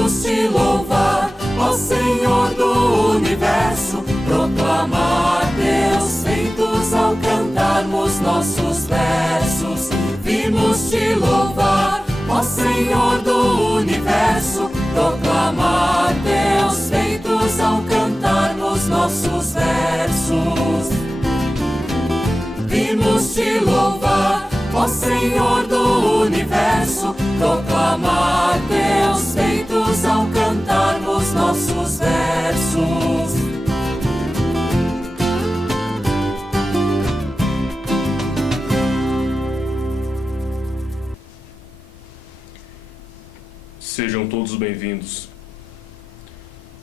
Vimos te louvar, ó Senhor do Universo, proclamar teus feitos ao cantarmos nossos versos. Vimos te louvar, ó Senhor do Universo, proclamar teus feitos ao cantarmos nossos versos. Vimos te louvar, ó Senhor do Universo, proclamar teus feitos ao cantarmos nossos versos. Sejam todos bem-vindos.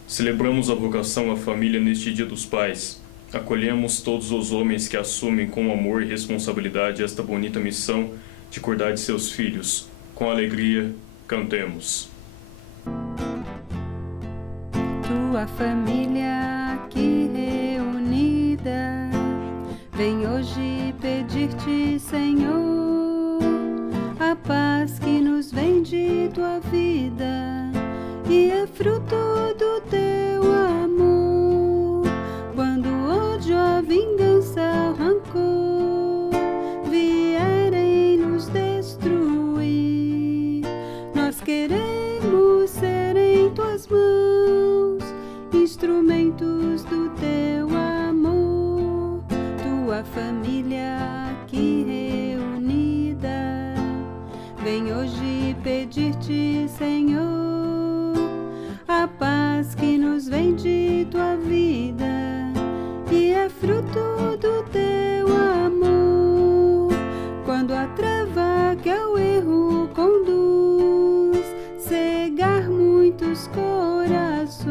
Celebramos a vocação à família neste Dia dos Pais. Acolhemos todos os homens que assumem com amor e responsabilidade esta bonita missão de cuidar de seus filhos. Com alegria, cantemos. Tua família aqui reunida vem hoje pedir-te, Senhor, a paz que nos vem de tua vida e é fruto do teu amor. Quando o ódio, a vingança, o rancor vierem nos destruir, nós queremos ser em tuas mãos instrumentos do teu amor. Tua família aqui reunida vem hoje pedir-te, Senhor, a paz que nos vem de tua vida e é fruto do teu amor. Quando a treva que ao erro conduz cegar muitos corações,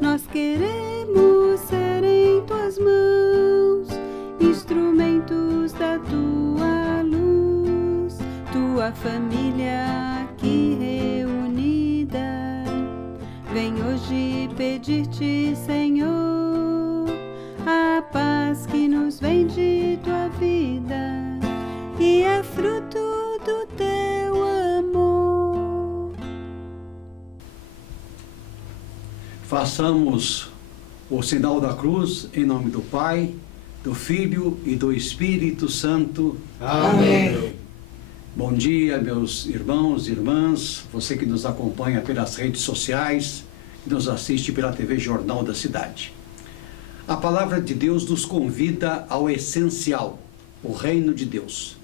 nós queremos ser em tuas mãos instrumentos da tua luz. Tua família aqui reunida vem hoje pedir-te, Senhor, a paz que nos vem de tua vida e é fruto do teu amor. Façamos o sinal da cruz em nome do Pai, do Filho e do Espírito Santo. Amém. Bom dia, meus irmãos e irmãs, você que nos acompanha pelas redes sociais, que nos assiste pela TV Jornal da Cidade. A palavra de Deus nos convida ao essencial, o reino de Deus.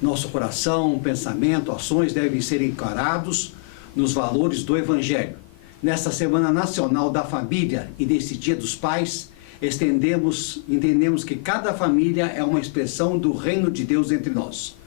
Nosso coração, pensamento, ações devem ser encarados nos valores do Evangelho. Nesta Semana Nacional da Família e nesse Dia dos Pais, entendemos que cada família é uma expressão do reino de Deus entre nós.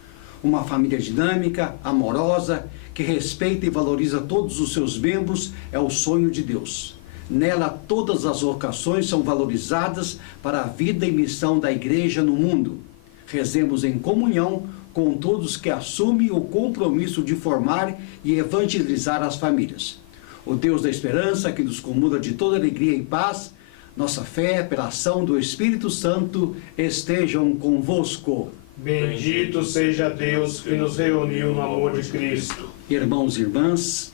Uma família dinâmica, amorosa, que respeita e valoriza todos os seus membros é o sonho de Deus. Nela, todas as vocações são valorizadas para a vida e missão da Igreja no mundo. Rezemos em comunhão com todos que assumem o compromisso de formar e evangelizar as famílias. O Deus da esperança, que nos comunda de toda alegria e paz, nossa fé, pela ação do Espírito Santo, estejam convosco. Bendito seja Deus que nos reuniu no amor de Cristo. Irmãos e irmãs,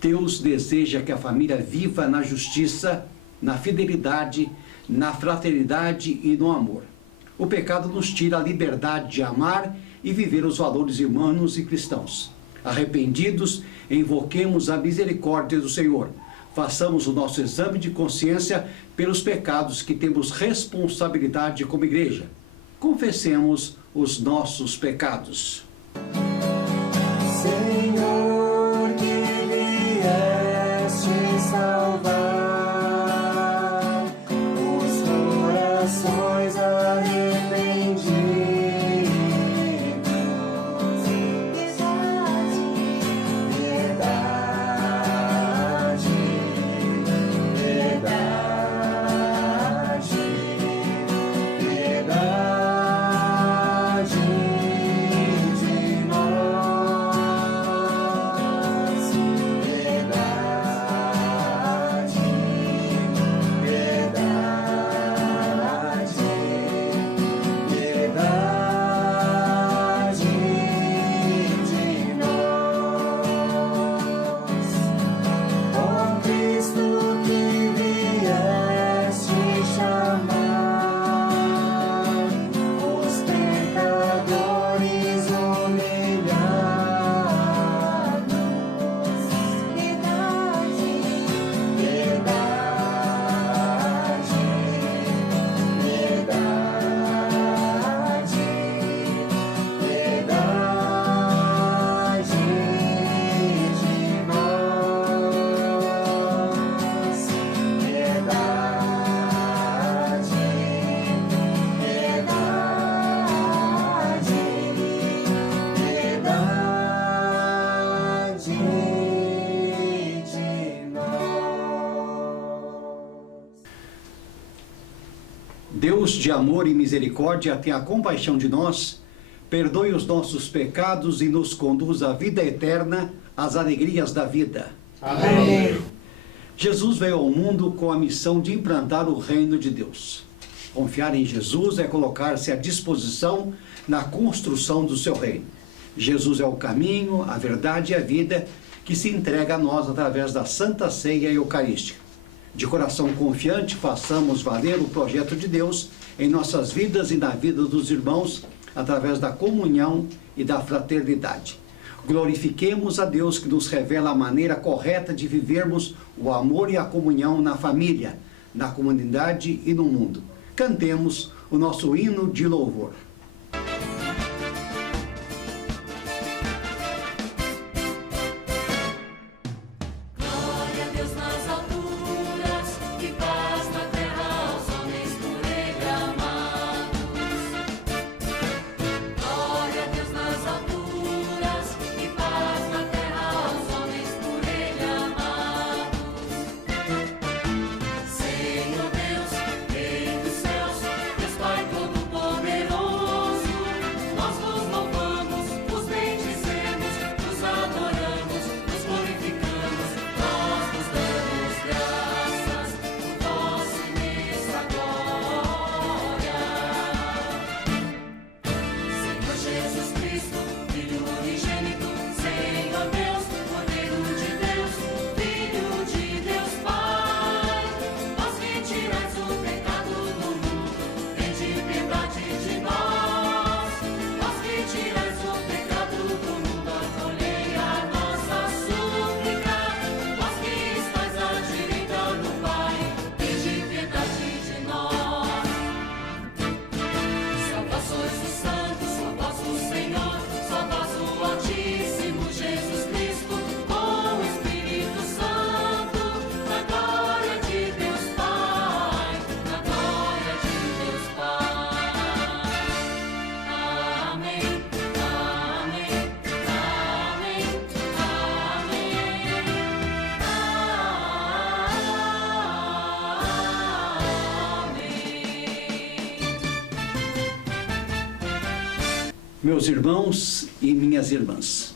Deus deseja que a família viva na justiça, na fidelidade, na fraternidade e no amor. O pecado nos tira a liberdade de amar e viver os valores humanos e cristãos. Arrependidos, invoquemos a misericórdia do Senhor. Façamos o nosso exame de consciência pelos pecados que temos responsabilidade como igreja. Confessemos os nossos pecados. Senhor, que vieste salvar os corações arrependidos. Piedade, piedade, piedade, piedade. Deus de amor e misericórdia, tenha compaixão de nós, perdoe os nossos pecados e nos conduz à vida eterna, às alegrias da vida. Amém. Jesus veio ao mundo com a missão de implantar o reino de Deus. Confiar em Jesus é colocar-se à disposição na construção do seu reino. Jesus é o caminho, a verdade e a vida que se entrega a nós através da Santa Ceia Eucarística. De coração confiante, façamos valer o projeto de Deus em nossas vidas e na vida dos irmãos, através da comunhão e da fraternidade. Glorifiquemos a Deus que nos revela a maneira correta de vivermos o amor e a comunhão na família, na comunidade e no mundo. Cantemos o nosso hino de louvor. Glória a Deus nas alturas e paz na terra aos homens por Ele amados. Glória a Deus nas alturas e paz na terra aos homens por Ele amados. Senhor Deus, Rei dos céus, Deus Pai Todo-Poderoso, nós vos louvamos, vos bendizemos, vos adoramos, vos glorificamos, nós vos damos graças por vossa imensa glória. Senhor Jesus Cristo, Filho unigênito, Senhor Deus, Cordeiro de Deus, Filho de Deus Pai, vós que tirais o pecado do mundo, tende piedade de nós. Vós que tirais o pecado do mundo, acolhei a nossa súplica. Vós que estáis à direita do Pai, tende piedade de nós. Só vós sois os santos, só vós o Senhor, só vós o Altíssimo Jesus Cristo, com o Espírito Santo, na glória de Deus Pai, na glória de Deus Pai. Amém, amém, amém, amém. Meus irmãos e minhas irmãs,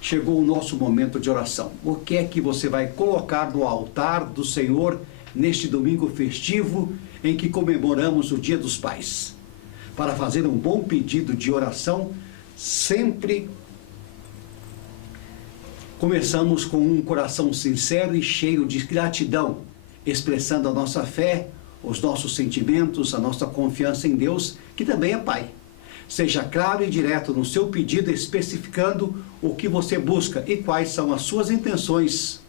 chegou o nosso momento de oração. O que é que você vai colocar no altar do Senhor neste domingo festivo em que comemoramos o Dia dos Pais? Para fazer um bom pedido de oração, sempre começamos com um coração sincero e cheio de gratidão, expressando a nossa fé, os nossos sentimentos, a nossa confiança em Deus, que também é Pai. Seja claro e direto no seu pedido, especificando o que você busca e quais são as suas intenções.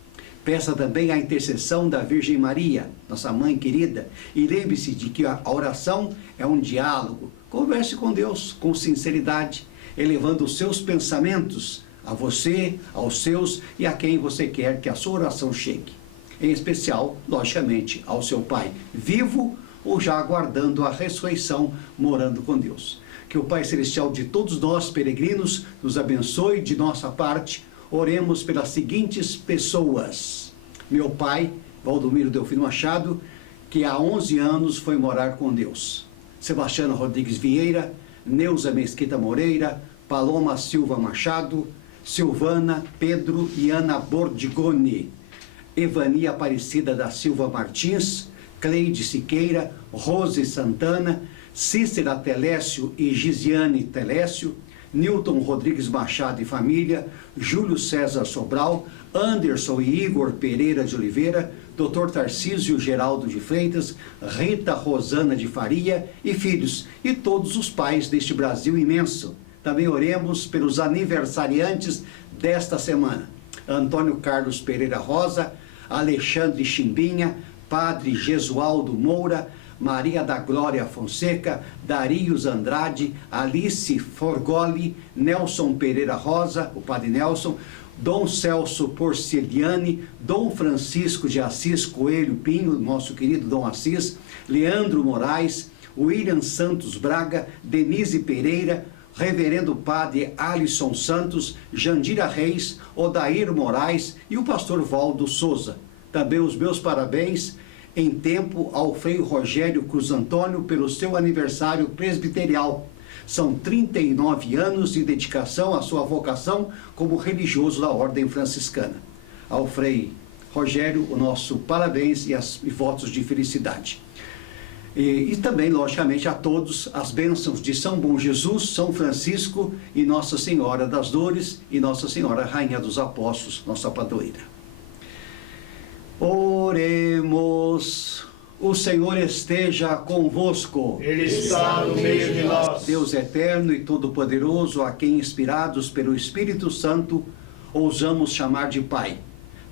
Peça também a intercessão da Virgem Maria, nossa mãe querida, e lembre-se de que a oração é um diálogo. Converse com Deus com sinceridade, elevando os seus pensamentos a você, aos seus e a quem você quer que a sua oração chegue. Em especial, logicamente, ao seu Pai vivo ou já aguardando a ressurreição, morando com Deus. Que o Pai Celestial de todos nós, peregrinos, nos abençoe de nossa parte. Oremos pelas seguintes pessoas. Meu pai, Valdomiro Delfino Machado, que há 11 anos foi morar com Deus. Sebastiano Rodrigues Vieira, Neuza Mesquita Moreira, Paloma Silva Machado, Silvana, Pedro e Ana Bordigoni, Evani Aparecida da Silva Martins, Cleide Siqueira, Rose Santana, Cícera Telécio e Gisiane Telécio, Newton Rodrigues Machado e família, Júlio César Sobral, Anderson e Igor Pereira de Oliveira, Dr. Tarcísio Geraldo de Freitas, Rita Rosana de Faria e filhos, e todos os pais deste Brasil imenso. Também oremos pelos aniversariantes desta semana. Antônio Carlos Pereira Rosa, Alexandre Chimbinha, Padre Gesualdo Moura, Maria da Glória Fonseca, Darius Andrade, Alice Forgoli, Nelson Pereira Rosa, o Padre Nelson, Dom Celso Porceliani, Dom Francisco de Assis Coelho Pinho, nosso querido Dom Assis, Leandro Moraes, William Santos Braga, Denise Pereira, Reverendo Padre Alisson Santos, Jandira Reis, Odair Moraes e o pastor Valdo Souza. Também os meus parabéns em tempo ao Frei Rogério Cruz Antônio pelo seu aniversário presbiterial. São 39 anos de dedicação à sua vocação como religioso da Ordem Franciscana. Ao Frei Rogério, o nosso parabéns e votos de felicidade. E também, logicamente, a todos as bênçãos de São Bom Jesus, São Francisco e Nossa Senhora das Dores e Nossa Senhora Rainha dos Apóstolos, nossa padroeira. Oremos. O Senhor esteja convosco. Ele está no meio de nós. Deus eterno e todo-poderoso, a quem, inspirados pelo Espírito Santo, ousamos chamar de Pai.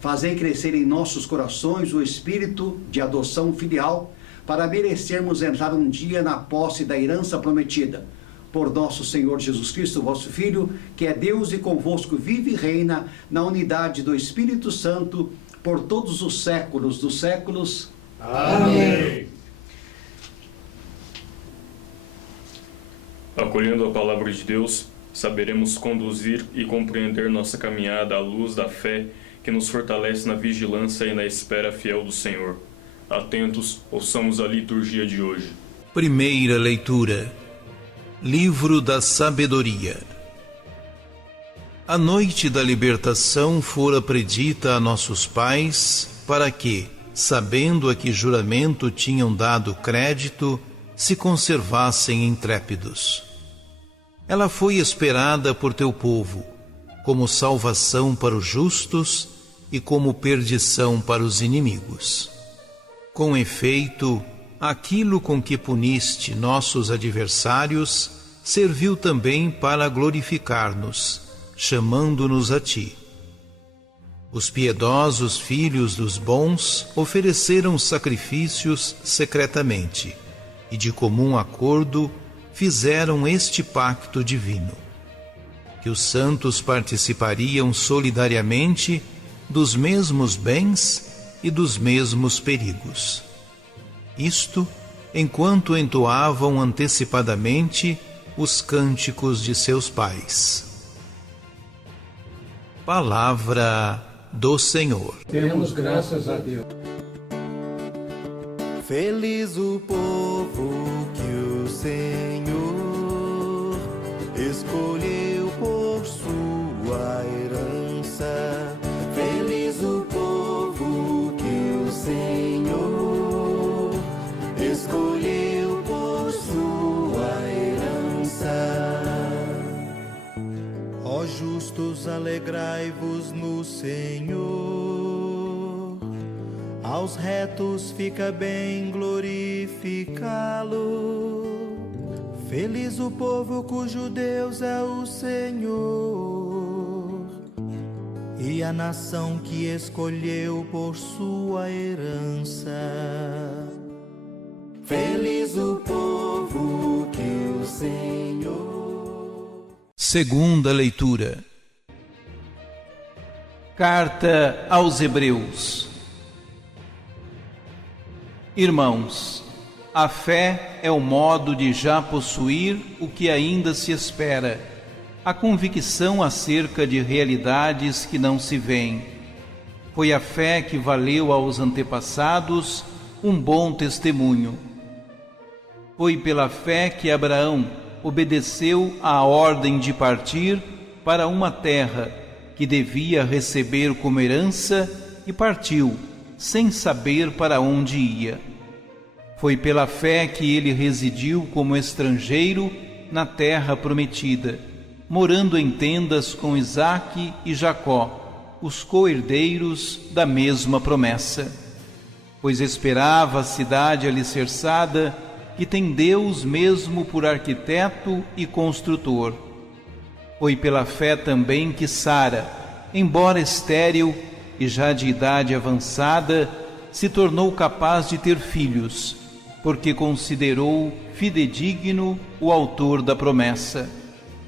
Fazei crescer em nossos corações o espírito de adoção filial, para merecermos entrar um dia na posse da herança prometida. Por nosso Senhor Jesus Cristo, vosso Filho, que é Deus e convosco vive e reina na unidade do Espírito Santo, por todos os séculos dos séculos. Amém. Acolhendo a palavra de Deus, saberemos conduzir e compreender nossa caminhada à luz da fé que nos fortalece na vigilância e na espera fiel do Senhor. Atentos, ouçamos a liturgia de hoje. Primeira leitura. Livro da Sabedoria. A noite da libertação fora predita a nossos pais, para que, sabendo a que juramento tinham dado crédito, se conservassem intrépidos. Ela foi esperada por teu povo, como salvação para os justos e como perdição para os inimigos. Com efeito, aquilo com que puniste nossos adversários serviu também para glorificar-nos, chamando-nos a ti. Os piedosos filhos dos bons ofereceram sacrifícios secretamente e de comum acordo fizeram este pacto divino, que os santos participariam solidariamente dos mesmos bens e dos mesmos perigos. Isto enquanto entoavam antecipadamente os cânticos de seus pais. Palavra do Senhor. Demos graças a Deus. Feliz o povo que o Senhor escolheu por sua herança. Feliz o povo que o Senhor escolheu por sua herança. Ó justos, alegrai-vos no Senhor. Aos retos fica bem glorificá-lo. Feliz o povo cujo Deus é o Senhor, e a nação que escolheu por sua herança. Feliz o povo que o Senhor. Segunda leitura. Carta aos Hebreus. Irmãos, a fé é o modo de já possuir o que ainda se espera, a convicção acerca de realidades que não se veem. Foi a fé que valeu aos antepassados um bom testemunho. Foi pela fé que Abraão obedeceu à ordem de partir para uma terra que devia receber como herança e partiu, sem saber para onde ia. Foi pela fé que ele residiu como estrangeiro na terra prometida, morando em tendas com Isaque e Jacó, os co-herdeiros da mesma promessa. Pois esperava a cidade alicerçada, que tem Deus mesmo por arquiteto e construtor. Foi pela fé também que Sara, embora estéril e já de idade avançada, se tornou capaz de ter filhos, porque considerou fidedigno o autor da promessa.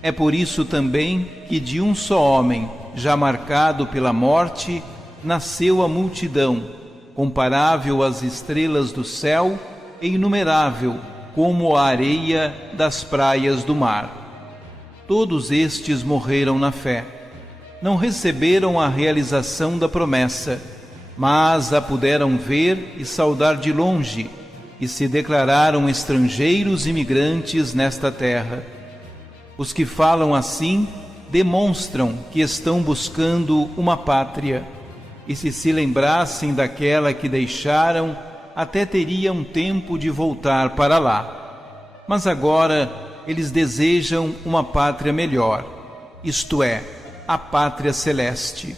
É por isso também que de um só homem, já marcado pela morte, nasceu a multidão, comparável às estrelas do céu e inumerável como a areia das praias do mar. Todos estes morreram na fé. Não receberam a realização da promessa, mas a puderam ver e saudar de longe, e se declararam estrangeiros e migrantes nesta terra. Os que falam assim demonstram que estão buscando uma pátria, e se lembrassem daquela que deixaram, até teriam tempo de voltar para lá. Mas agora eles desejam uma pátria melhor, isto é, a pátria celeste.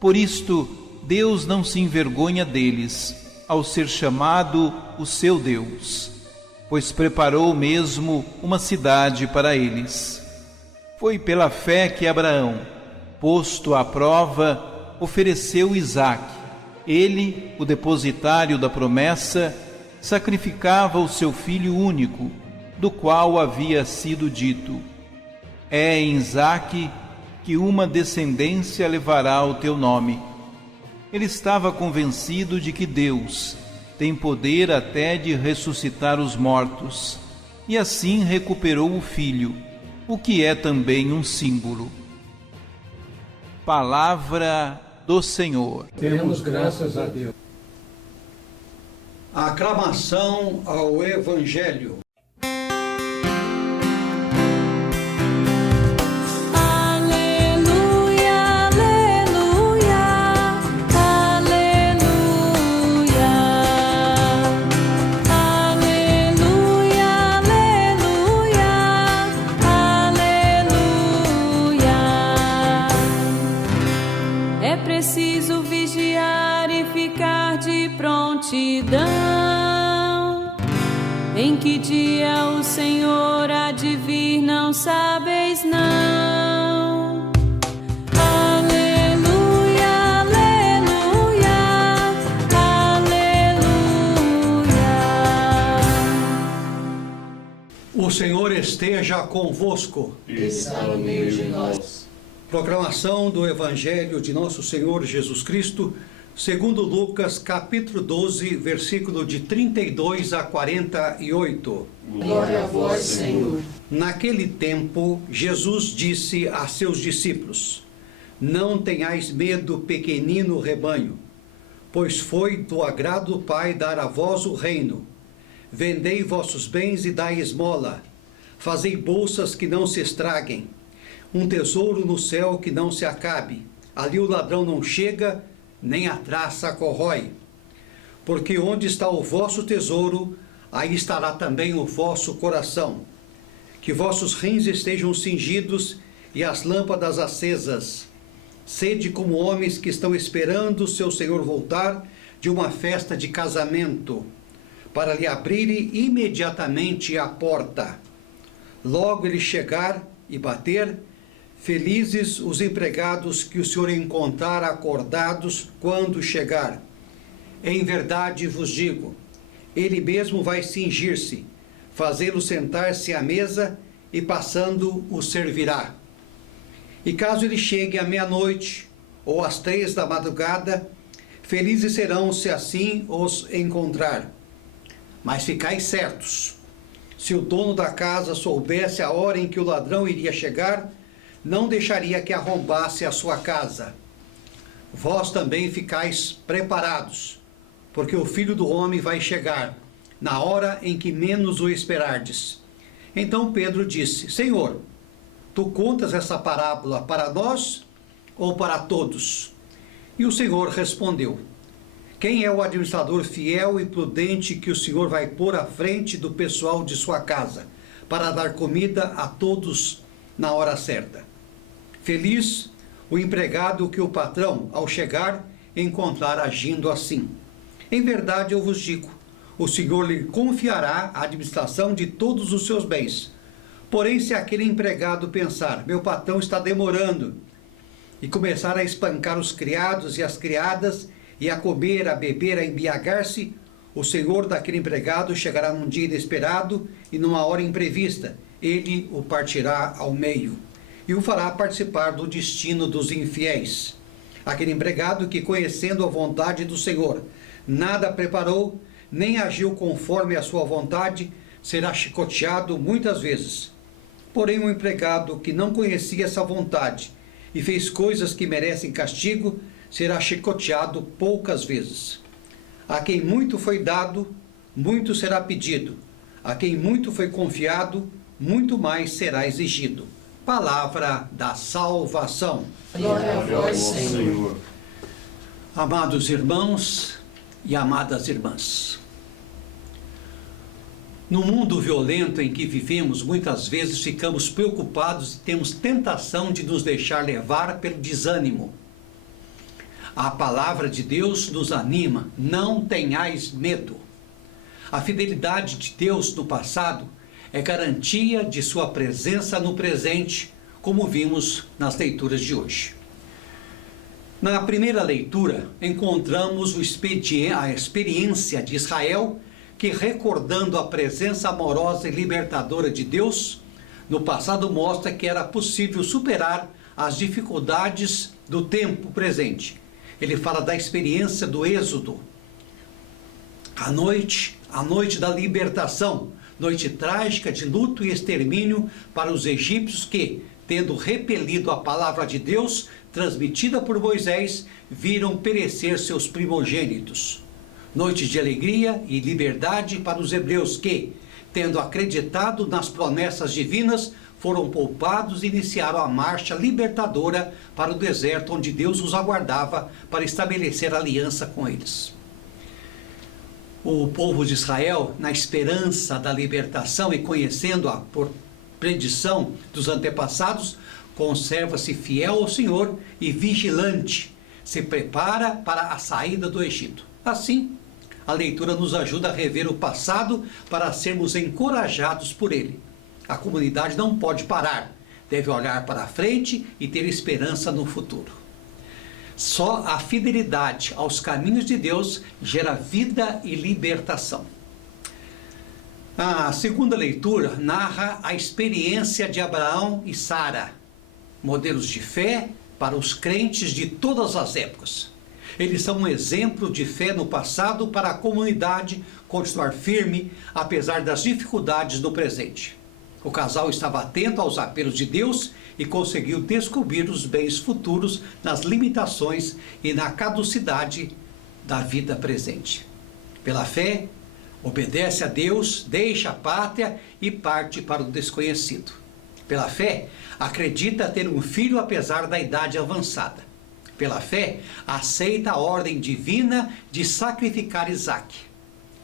Por isto, Deus não se envergonha deles, ao ser chamado o seu Deus, pois preparou mesmo uma cidade para eles. Foi pela fé que Abraão, posto à prova, ofereceu Isaque. Ele, o depositário da promessa, sacrificava o seu filho único, do qual havia sido dito: é em Isaque que uma descendência levará o teu nome. Ele estava convencido de que Deus tem poder até de ressuscitar os mortos, e assim recuperou o filho, o que é também um símbolo. Palavra do Senhor. Demos graças a Deus. A aclamação ao Evangelho. Preciso vigiar e ficar de prontidão. Em que dia o Senhor há de vir, não sabeis não. Aleluia, aleluia, aleluia. O Senhor esteja convosco. Está no meio de nós. Proclamação do Evangelho de Nosso Senhor Jesus Cristo, segundo Lucas, capítulo 12, versículo de 32 a 48. Glória a vós, Senhor. Naquele tempo, Jesus disse a seus discípulos: não tenhais medo, pequenino rebanho, pois foi do agrado do Pai dar a vós o reino. Vendei vossos bens e dai esmola. Fazei bolsas que não se estraguem, um tesouro no céu que não se acabe. Ali o ladrão não chega, nem a traça corrói. Porque onde está o vosso tesouro, aí estará também o vosso coração. Que vossos rins estejam cingidos e as lâmpadas acesas. Sede como homens que estão esperando seu Senhor voltar de uma festa de casamento, para lhe abrirem imediatamente a porta. Logo ele chegar e bater, felizes os empregados que o Senhor encontrar acordados quando chegar. Em verdade vos digo, ele mesmo vai cingir-se, fazê-lo sentar-se à mesa e passando o servirá. E caso ele chegue à meia-noite ou às 3 da madrugada, felizes serão se assim os encontrar. Mas ficai certos, se o dono da casa soubesse a hora em que o ladrão iria chegar, não deixaria que arrombasse a sua casa. Vós também ficais preparados, porque o Filho do Homem vai chegar, na hora em que menos o esperardes. Então Pedro disse: Senhor, tu contas essa parábola para nós ou para todos? E o Senhor respondeu: quem é o administrador fiel e prudente que o Senhor vai pôr à frente do pessoal de sua casa, para dar comida a todos na hora certa? Feliz o empregado que o patrão, ao chegar, encontrar agindo assim. Em verdade eu vos digo, o Senhor lhe confiará a administração de todos os seus bens. Porém, se aquele empregado pensar: meu patrão está demorando, e começar a espancar os criados e as criadas, e a comer, a beber, a embriagar-se, o senhor daquele empregado chegará num dia inesperado e numa hora imprevista. Ele o partirá ao meio e o fará participar do destino dos infiéis. Aquele empregado que, conhecendo a vontade do Senhor, nada preparou, nem agiu conforme a sua vontade, será chicoteado muitas vezes. Porém, um empregado que não conhecia essa vontade e fez coisas que merecem castigo, será chicoteado poucas vezes. A quem muito foi dado, muito será pedido. A quem muito foi confiado, muito mais será exigido. Palavra da salvação. Glória a vós, Senhor. Amados irmãos e amadas irmãs, no mundo violento em que vivemos, muitas vezes ficamos preocupados e temos tentação de nos deixar levar pelo desânimo. A palavra de Deus nos anima: não tenhais medo. A fidelidade de Deus no passado é garantia de sua presença no presente, como vimos nas leituras de hoje. Na primeira leitura, encontramos a experiência de Israel, que, recordando a presença amorosa e libertadora de Deus, no passado mostra que era possível superar as dificuldades do tempo presente. Ele fala da experiência do êxodo, a noite da libertação, noite trágica de luto e extermínio para os egípcios que, tendo repelido a palavra de Deus, transmitida por Moisés, viram perecer seus primogênitos. Noite de alegria e liberdade para os hebreus que, tendo acreditado nas promessas divinas, foram poupados e iniciaram a marcha libertadora para o deserto, onde Deus os aguardava para estabelecer aliança com eles. O povo de Israel, na esperança da libertação e conhecendo-a por predição dos antepassados, conserva-se fiel ao Senhor e vigilante, se prepara para a saída do Egito. Assim, a leitura nos ajuda a rever o passado para sermos encorajados por ele. A comunidade não pode parar, deve olhar para a frente e ter esperança no futuro. Só a fidelidade aos caminhos de Deus gera vida e libertação. A segunda leitura narra a experiência de Abraão e Sara, modelos de fé para os crentes de todas as épocas. Eles são um exemplo de fé no passado para a comunidade continuar firme, apesar das dificuldades do presente. O casal estava atento aos apelos de Deus e conseguiu descobrir os bens futuros nas limitações e na caducidade da vida presente. Pela fé, obedece a Deus, deixa a pátria e parte para o desconhecido. Pela fé, acredita ter um filho apesar da idade avançada. Pela fé, aceita a ordem divina de sacrificar Isaque.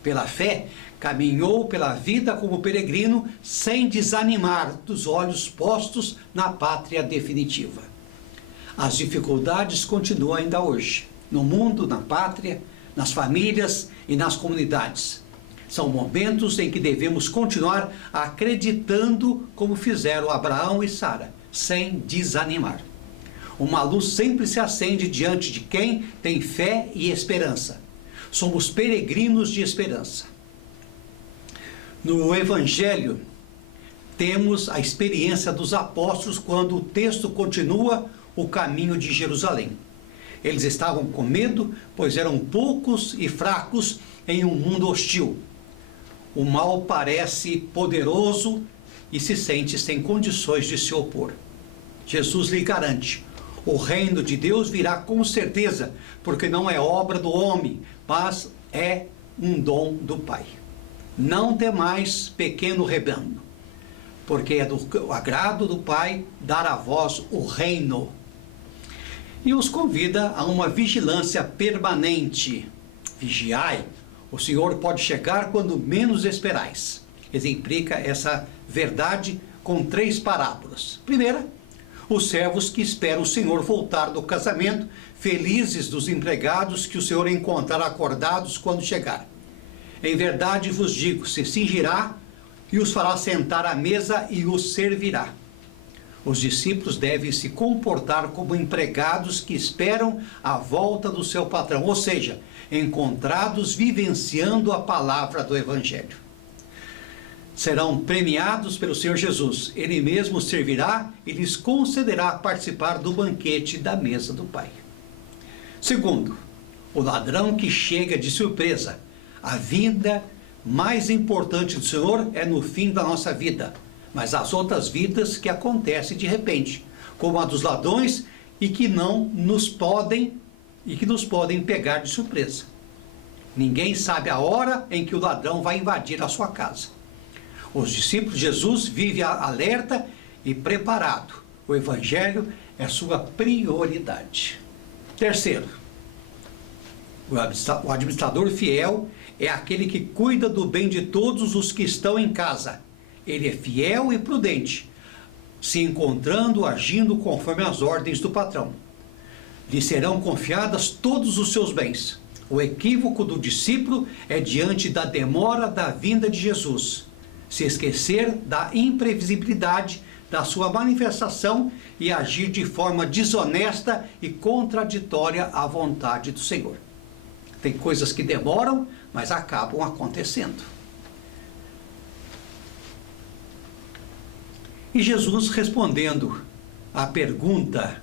Pela fé, caminhou pela vida como peregrino sem desanimar dos olhos postos na pátria definitiva. As dificuldades continuam ainda hoje, no mundo, na pátria, nas famílias e nas comunidades. São momentos em que devemos continuar acreditando como fizeram Abraão e Sara, sem desanimar. Uma luz sempre se acende diante de quem tem fé e esperança. Somos peregrinos de esperança. No Evangelho, temos a experiência dos apóstolos quando o texto continua o caminho de Jerusalém. Eles estavam com medo, pois eram poucos e fracos em um mundo hostil. O mal parece poderoso e se sente sem condições de se opor. Jesus lhe garante: o reino de Deus virá com certeza, porque não é obra do homem, mas é um dom do Pai. Não temais, pequeno rebanho, porque é do agrado do Pai dar a vós o reino. E os convida a uma vigilância permanente. Vigiai, o Senhor pode chegar quando menos esperais. Exemplifica essa verdade com 3 parábolas. Primeira, os servos que esperam o Senhor voltar do casamento, felizes dos empregados que o Senhor encontrar acordados quando chegar. Em verdade vos digo, se cingirá e os fará sentar à mesa e os servirá. Os discípulos devem se comportar como empregados que esperam a volta do seu patrão, ou seja, encontrados vivenciando a palavra do Evangelho. Serão premiados pelo Senhor Jesus. Ele mesmo servirá e lhes concederá participar do banquete da mesa do Pai. Segundo, o ladrão que chega de surpresa. A vinda mais importante do Senhor é no fim da nossa vida, mas as outras vidas que acontecem de repente, como a dos ladrões e que não nos podem e que nos podem pegar de surpresa. Ninguém sabe a hora em que o ladrão vai invadir a sua casa. Os discípulos de Jesus vivem alerta e preparado. O Evangelho é sua prioridade. Terceiro, o administrador fiel é aquele que cuida do bem de todos os que estão em casa. Ele é fiel e prudente, se encontrando, agindo conforme as ordens do patrão. Lhe serão confiadas todos os seus bens. O equívoco do discípulo é diante da demora da vinda de Jesus, se esquecer da imprevisibilidade da sua manifestação e agir de forma desonesta e contraditória à vontade do Senhor. Tem coisas que demoram, mas acabam acontecendo. E Jesus, respondendo à pergunta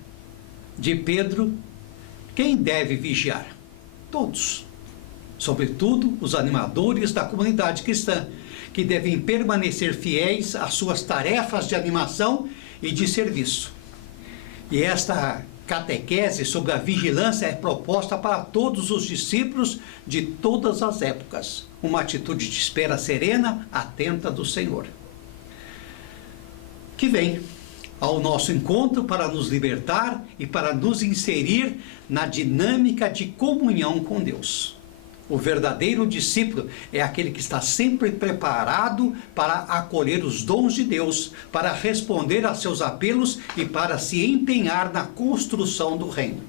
de Pedro, quem deve vigiar? Todos. Sobretudo os animadores da comunidade cristã, que devem permanecer fiéis às suas tarefas de animação e de serviço. E esta catequese sobre a vigilância é proposta para todos os discípulos de todas as épocas. Uma atitude de espera serena, atenta do Senhor, que vem ao nosso encontro para nos libertar e para nos inserir na dinâmica de comunhão com Deus. O verdadeiro discípulo é aquele que está sempre preparado para acolher os dons de Deus, para responder a seus apelos e para se empenhar na construção do reino.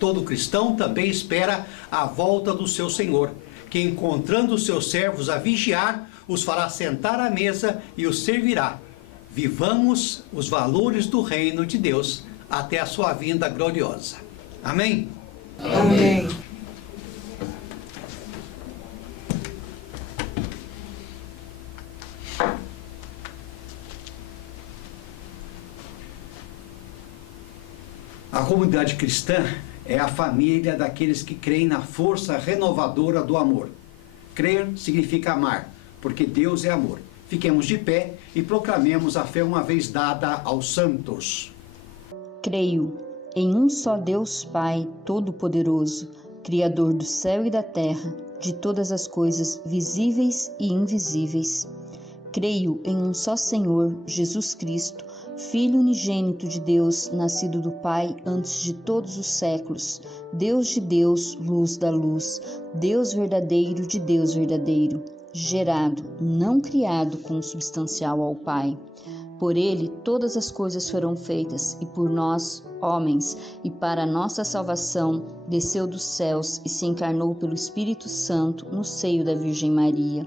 Todo cristão também espera a volta do seu Senhor, que, encontrando os seus servos a vigiar, os fará sentar à mesa e os servirá. Vivamos os valores do reino de Deus até a sua vinda gloriosa. Amém? Amém. A comunidade cristã é a família daqueles que creem na força renovadora do amor. Crer significa amar, porque Deus é amor. Fiquemos de pé e proclamemos a fé uma vez dada aos santos. Creio em um só Deus Pai Todo-Poderoso, Criador do céu e da terra, de todas as coisas visíveis e invisíveis. Creio em um só Senhor, Jesus Cristo, Filho unigênito de Deus, nascido do Pai antes de todos os séculos, Deus de Deus, luz da luz, Deus verdadeiro de Deus verdadeiro, gerado, não criado, consubstancial ao Pai. Por ele todas as coisas foram feitas, e por nós, homens, e para a nossa salvação, desceu dos céus e se encarnou pelo Espírito Santo no seio da Virgem Maria.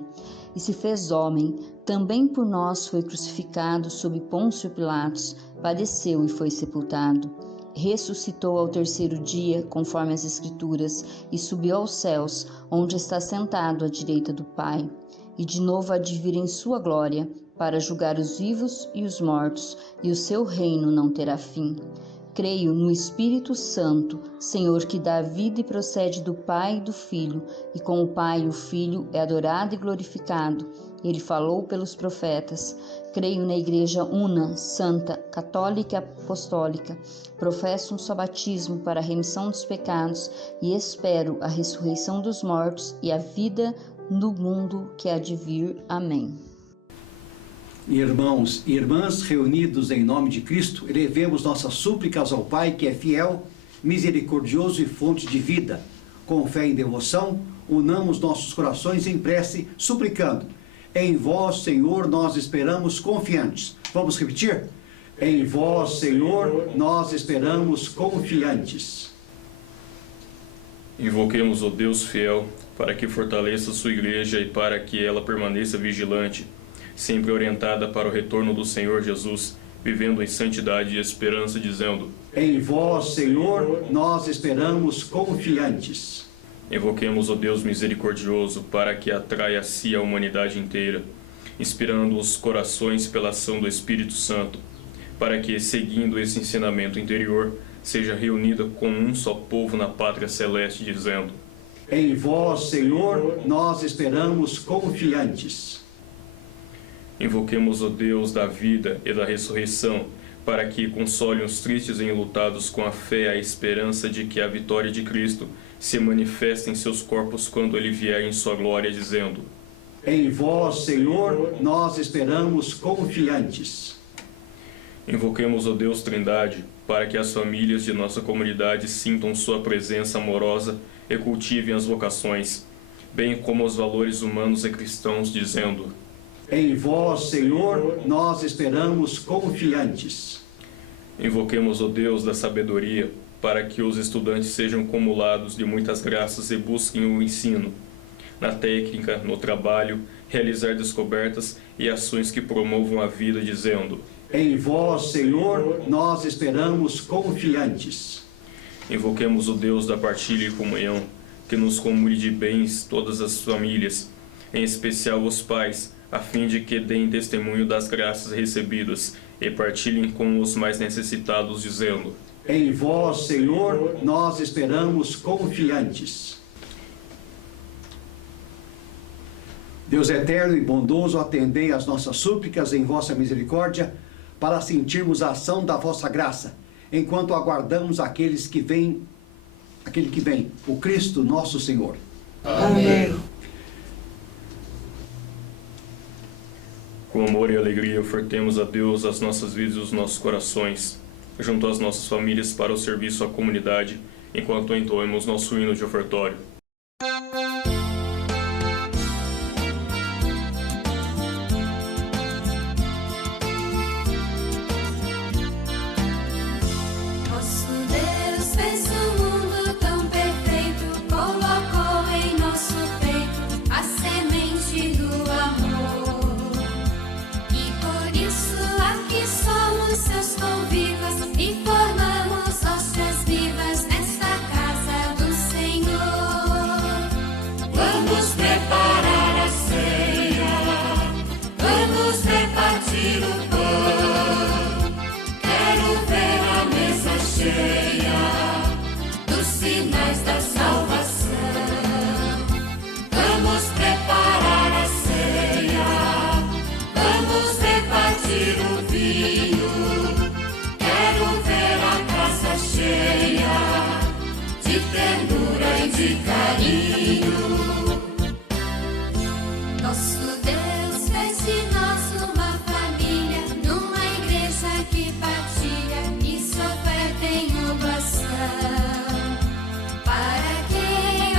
E se fez homem, também por nós foi crucificado sob Pôncio Pilatos, padeceu e foi sepultado. Ressuscitou ao terceiro dia, conforme as Escrituras, e subiu aos céus, onde está sentado à direita do Pai. E de novo há de vir em sua glória, para julgar os vivos e os mortos, e o seu reino não terá fim. Creio no Espírito Santo, Senhor, que dá vida e procede do Pai e do Filho, e com o Pai e o Filho é adorado e glorificado. Ele falou pelos profetas. Creio na Igreja una, santa, católica e apostólica. Professo um só batismo para a remissão dos pecados e espero a ressurreição dos mortos e a vida no mundo que há de vir. Amém. Irmãos e irmãs reunidos em nome de Cristo, elevemos nossas súplicas ao Pai, que é fiel, misericordioso e fonte de vida. Com fé e devoção, unamos nossos corações em prece, suplicando: em vós, Senhor, nós esperamos confiantes. Vamos repetir? Em vós, Senhor, nós esperamos confiantes. Invoquemos o Deus fiel para que fortaleça sua igreja e para que ela permaneça vigilante, sempre orientada para o retorno do Senhor Jesus, vivendo em santidade e esperança, dizendo: em vós, Senhor, nós esperamos confiantes. Invoquemos o Deus misericordioso para que atraia a si a humanidade inteira, inspirando os corações pela ação do Espírito Santo, para que, seguindo esse ensinamento interior, seja reunida como um só povo na pátria celeste, dizendo: em vós, Senhor, nós esperamos confiantes. Invoquemos o Deus da vida e da ressurreição, para que console os tristes e enlutados com a fé e a esperança de que a vitória de Cristo se manifeste em seus corpos quando ele vier em sua glória, dizendo: Em vós, Senhor, nós esperamos confiantes. Invoquemos o Deus Trindade, para que as famílias de nossa comunidade sintam sua presença amorosa e cultivem as vocações, bem como os valores humanos e cristãos, dizendo: Em vós, Senhor, nós esperamos confiantes. Invoquemos o Deus da sabedoria, para que os estudantes sejam cumulados de muitas graças e busquem o ensino, na técnica, no trabalho, realizar descobertas e ações que promovam a vida, dizendo: Em vós, Senhor, nós esperamos confiantes. Invoquemos o Deus da partilha e comunhão, que nos comungue de bens todas as famílias, em especial os pais, a fim de que deem testemunho das graças recebidas e partilhem com os mais necessitados, dizendo: Em vós, Senhor, nós esperamos confiantes. Deus eterno e bondoso, atendei às nossas súplicas em vossa misericórdia, para sentirmos a ação da vossa graça, enquanto aguardamos aquele que vem, o Cristo nosso Senhor. Amém. Com amor e alegria, ofertemos a Deus as nossas vidas e os nossos corações, junto às nossas famílias, para o serviço à comunidade, enquanto entoemos nosso hino de ofertório. Nosso Deus fez um mundo tão perfeito, colocou em nosso peito a semente do amor. E por isso aqui somos seus convivas e formamos hóstias vivas nesta casa do Senhor. Vamos preparar a ceia, vamos repartir o pão. Quero ver a mesa cheia dos sinais da salvação. Vamos preparar a ceia, vamos repartir o vinho. Quero ver a casa cheia de ternura e de carinho. Nosso Deus fez de nós uma família, numa igreja que partilha e sua fé tem ovação. Para que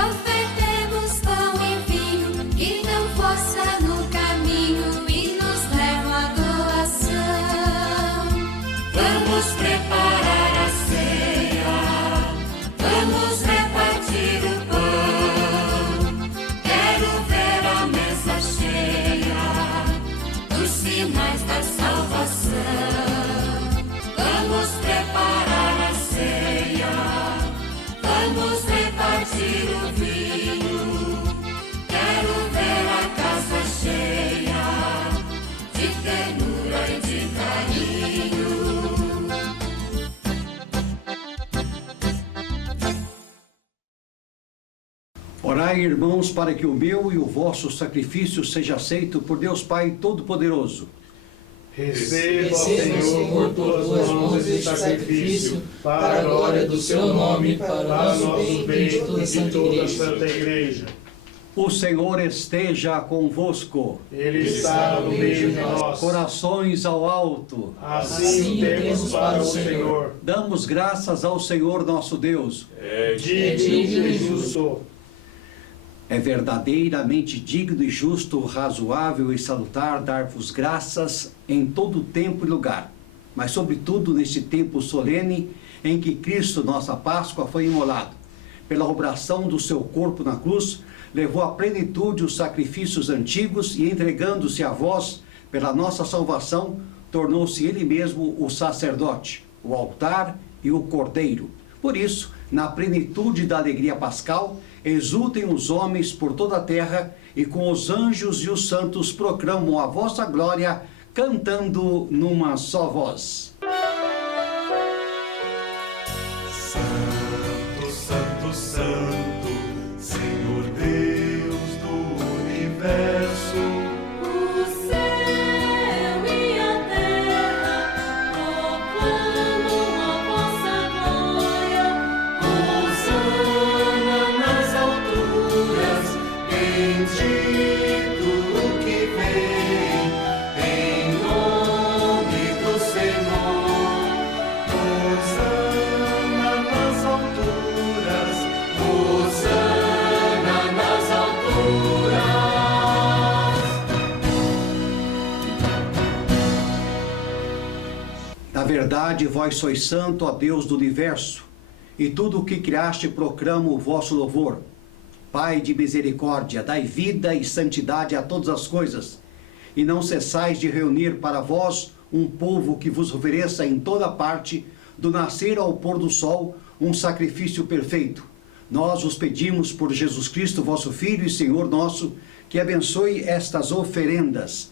ofertemos pão e vinho, que dão força no caminho e nos levam à doação. Vamos preparar a ceia, vamos repartir o pão. Quero ver a mesa cheia dos sinais da salvação. Vamos preparar a ceia, vamos repartir o vinho. Quero ver a casa cheia de ternura e de carinho. Orai, irmãos, para que o meu e o vosso sacrifício seja aceito por Deus Pai Todo-Poderoso. Receba, Senhor, por tuas mãos este sacrifício, para a glória do seu nome, para o nosso bem e de toda a Santa Igreja. O Senhor esteja convosco. Ele está no meio de nós. Corações ao alto. Assim temos para o Senhor. Damos graças ao Senhor nosso Deus. É digno e justo. É verdadeiramente digno e justo, razoável e salutar dar-vos graças em todo tempo e lugar, mas sobretudo neste tempo solene em que Cristo, nossa Páscoa, foi imolado. Pela obração do seu corpo na cruz, levou à plenitude os sacrifícios antigos e, entregando-se a vós pela nossa salvação, tornou-se ele mesmo o sacerdote, o altar e o cordeiro. Por isso, na plenitude da alegria pascal, exultem os homens por toda a terra e com os anjos e os santos proclamam a vossa glória, cantando numa só voz. Santo, Santo, Santo, Senhor Deus do universo. O céu e a terra proclamam verdade, vós sois santo, ó Deus do universo, e tudo o que criaste proclama o vosso louvor. Pai de misericórdia, dai vida e santidade a todas as coisas, e não cessais de reunir para vós um povo que vos ofereça em toda parte, do nascer ao pôr do sol, um sacrifício perfeito. Nós vos pedimos por Jesus Cristo, vosso Filho e Senhor nosso, que abençoe estas oferendas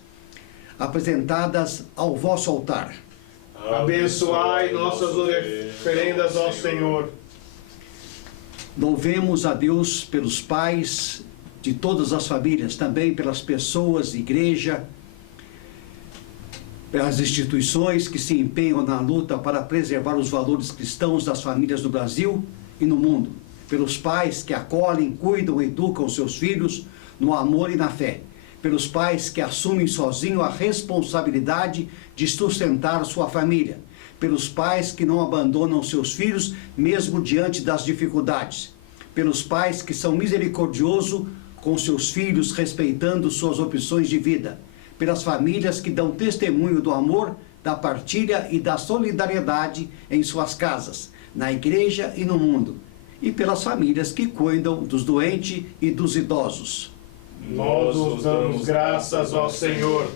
apresentadas ao vosso altar. Abençoai nossas oferendas ao Senhor. Louvemos a Deus pelos pais de todas as famílias, também pelas pessoas, igreja, pelas instituições que se empenham na luta para preservar os valores cristãos das famílias do Brasil e no mundo. Pelos pais que acolhem, cuidam, educam seus filhos no amor e na fé. Pelos pais que assumem sozinho a responsabilidade de sustentar sua família. Pelos pais que não abandonam seus filhos mesmo diante das dificuldades. Pelos pais que são misericordiosos com seus filhos, respeitando suas opções de vida. Pelas famílias que dão testemunho do amor, da partilha e da solidariedade em suas casas, na igreja e no mundo. E pelas famílias que cuidam dos doentes e dos idosos. Nós os damos graças ao Senhor.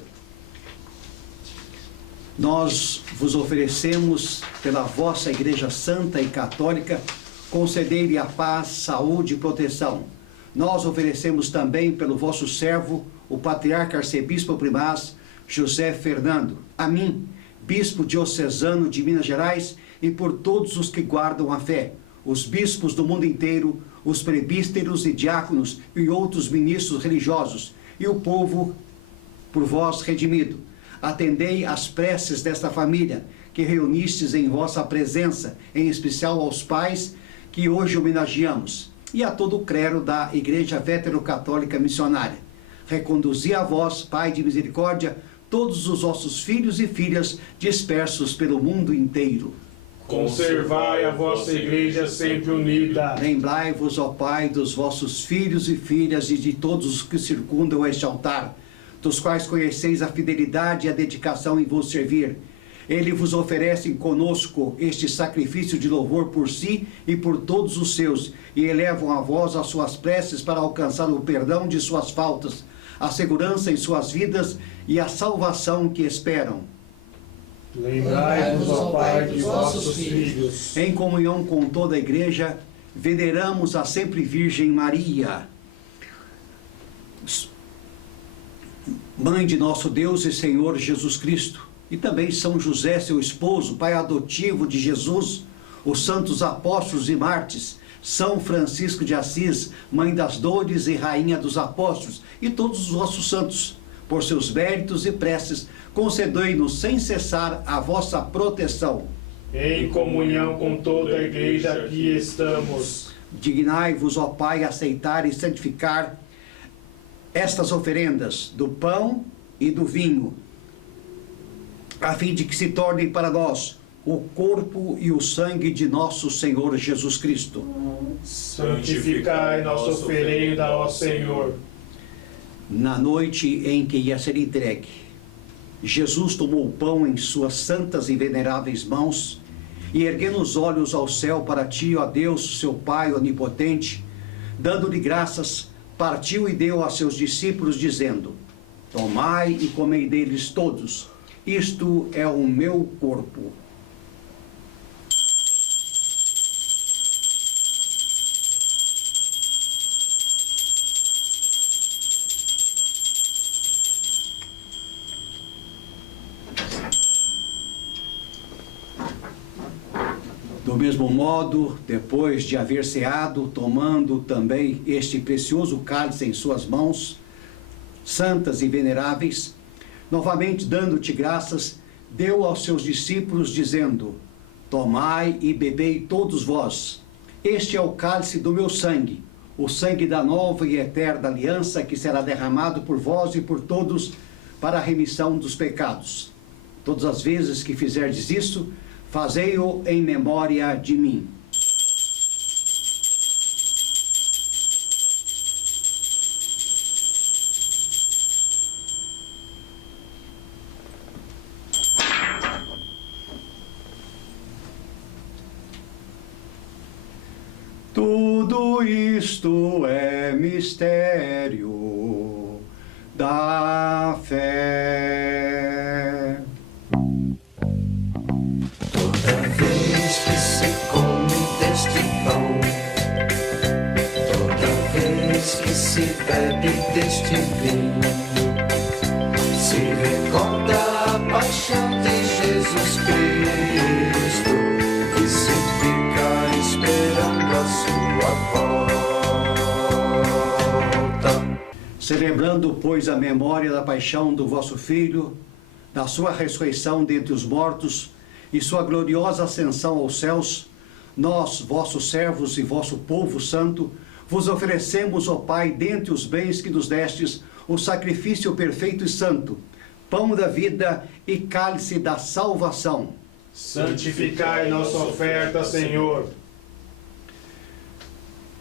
Nós vos oferecemos, pela vossa Igreja Santa e Católica, concedei-lhe a paz, saúde e proteção. Nós oferecemos também pelo vosso servo, o Patriarca Arcebispo Primaz José Fernando, a mim, Bispo Diocesano de Minas Gerais, e por todos os que guardam a fé, os bispos do mundo inteiro, os presbíteros e diáconos e outros ministros religiosos, e o povo por vós redimido. Atendei às preces desta família, que reunistes em vossa presença, em especial aos pais que hoje homenageamos, e a todo o clero da Igreja Veterocatólica Missionária. Reconduzi a vós, Pai de misericórdia, todos os vossos filhos e filhas dispersos pelo mundo inteiro. Conservai a vossa Igreja sempre unida. Lembrai-vos, ó Pai, dos vossos filhos e filhas e de todos os que circundam este altar, dos quais conheceis a fidelidade e a dedicação em vos servir. Ele vos oferece conosco este sacrifício de louvor por si e por todos os seus, e elevam a vós as suas preces para alcançar o perdão de suas faltas, a segurança em suas vidas e a salvação que esperam. Lembrai-vos, ó Pai, de vossos filhos. Em comunhão com toda a Igreja, veneramos a sempre Virgem Maria, Mãe de nosso Deus e Senhor Jesus Cristo, e também São José, seu esposo, pai adotivo de Jesus, os santos apóstolos e mártires, São Francisco de Assis, Mãe das Dores e Rainha dos Apóstolos, e todos os vossos santos, por seus méritos e preces, concedei-nos sem cessar a vossa proteção. Em comunhão com toda a Igreja aqui estamos. Dignai-vos, ó Pai, aceitar e santificar estas oferendas do pão e do vinho, a fim de que se tornem para nós o corpo e o sangue de nosso Senhor Jesus Cristo. Santificai nossa oferenda ao Senhor. Na noite em que ia ser entregue, Jesus tomou o pão em suas santas e veneráveis mãos e, erguendo os olhos ao céu para ti, ó Deus, seu Pai onipotente, dando-lhe graças, partiu e deu a seus discípulos, dizendo: tomai e comei deles todos, isto é o meu corpo. Do mesmo modo, depois de haver ceado, tomando também este precioso cálice em suas mãos, santas e veneráveis, novamente dando-te graças, deu aos seus discípulos, dizendo: tomai e bebei todos vós, este é o cálice do meu sangue, o sangue da nova e eterna aliança, que será derramado por vós e por todos para a remissão dos pecados. Todas as vezes que fizerdes isso, fazei-o em memória de mim. Tudo isto é mistério da fé. Toda vez que se come deste pão, toda vez que se bebe deste vinho, se recorda a paixão de Jesus Cristo, que se fica esperando a sua volta. Celebrando, pois, a memória da paixão do vosso Filho, da sua ressurreição dentre os mortos e sua gloriosa ascensão aos céus, nós, vossos servos e vosso povo santo, vos oferecemos, ó Pai, dentre os bens que nos destes, o sacrifício perfeito e santo, pão da vida e cálice da salvação. Santificai nossa oferta, Senhor.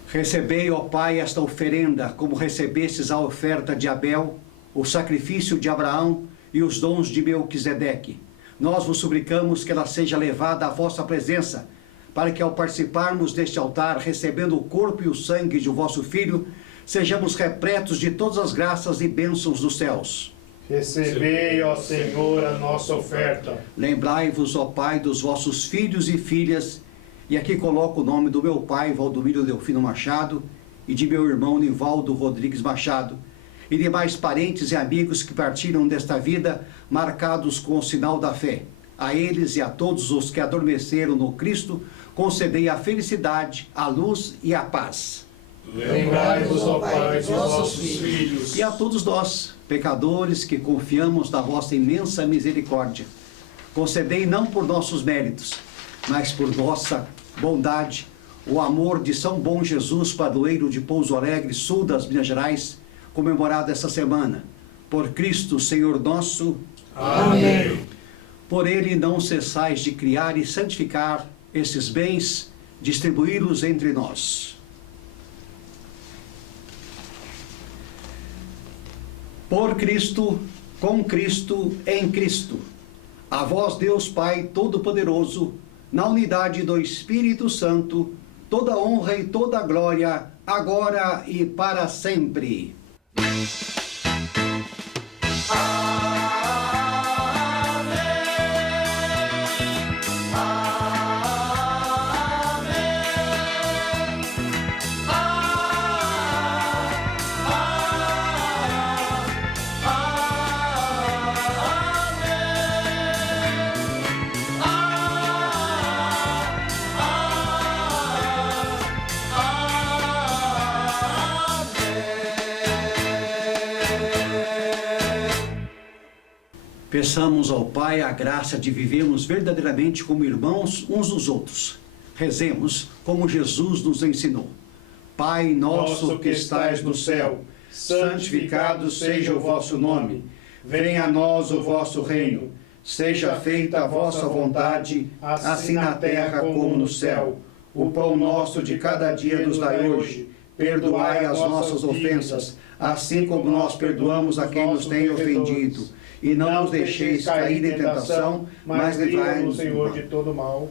Recebei, ó Pai, esta oferenda, como recebestes a oferta de Abel, o sacrifício de Abraão e os dons de Melquisedeque. Nós vos suplicamos que ela seja levada à vossa presença, para que ao participarmos deste altar, recebendo o corpo e o sangue de vosso Filho, sejamos repletos de todas as graças e bênçãos dos céus. Recebei, ó Senhor, a nossa oferta. Lembrai-vos, ó Pai, dos vossos filhos e filhas, e aqui coloco o nome do meu pai, Valdomiro Delfino Machado, e de meu irmão Nivaldo Rodrigues Machado, e demais parentes e amigos que partiram desta vida, marcados com o sinal da fé. A eles e a todos os que adormeceram no Cristo, concedei a felicidade, a luz e a paz. Lembrai-vos, ó Pai, dos vossos filhos. E a todos nós, pecadores, que confiamos na vossa imensa misericórdia, concedei não por nossos méritos, mas por vossa bondade, o amor de São Bom Jesus, padroeiro de Pouso Alegre, sul das Minas Gerais, comemorado esta semana. Por Cristo, Senhor nosso. Amém. Por ele não cessais de criar e santificar esses bens, distribuí-los entre nós. Por Cristo, com Cristo, em Cristo. A vós, Deus Pai Todo-Poderoso, na unidade do Espírito Santo, toda honra e toda glória, agora e para sempre. Peçamos ao Pai a graça de vivermos verdadeiramente como irmãos uns dos outros. Rezemos como Jesus nos ensinou. Pai nosso que estais no céu, santificado seja o vosso nome. Venha a nós o vosso reino. Seja feita a vossa vontade, assim na terra como no céu. O pão nosso de cada dia nos dai hoje. Perdoai as nossas ofensas, assim como nós perdoamos a quem nos tem ofendido. E não nos deixeis cair em tentação, mas livrai-nos, Senhor, de todo mal.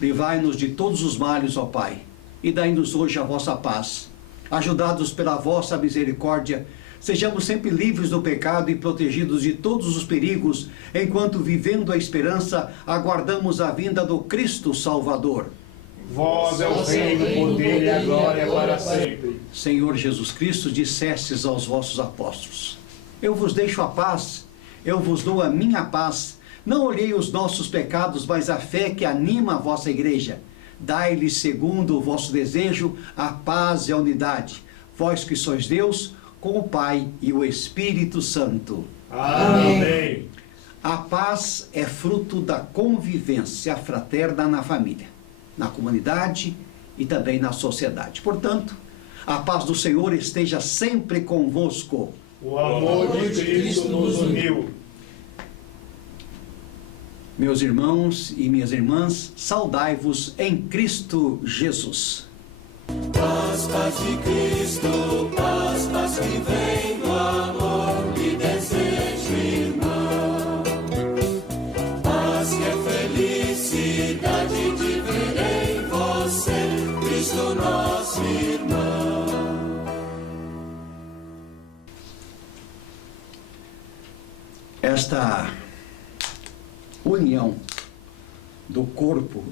Livrai-nos de todos os males, ó Pai, e dai-nos hoje a vossa paz. Ajudados pela vossa misericórdia, sejamos sempre livres do pecado e protegidos de todos os perigos, enquanto, vivendo a esperança, aguardamos a vinda do Cristo Salvador. Vós é o reino, o poder e a glória para sempre. Senhor Jesus Cristo, dissestes aos vossos apóstolos: eu vos deixo a paz, eu vos dou a minha paz. Não olhei os nossos pecados, mas a fé que anima a vossa igreja. Dai-lhes, segundo o vosso desejo, a paz e a unidade. Vós que sois Deus, com o Pai e o Espírito Santo. Amém. A paz é fruto da convivência fraterna na família, na comunidade e também na sociedade. Portanto, a paz do Senhor esteja sempre convosco. O amor de Cristo nos uniu. Meus irmãos e minhas irmãs, saudai-vos em Cristo Jesus. Paz, paz de Cristo, paz, paz que vem do amor que desejo, irmão. Paz que é felicidade de ver em você, Cristo nosso. esta união do corpo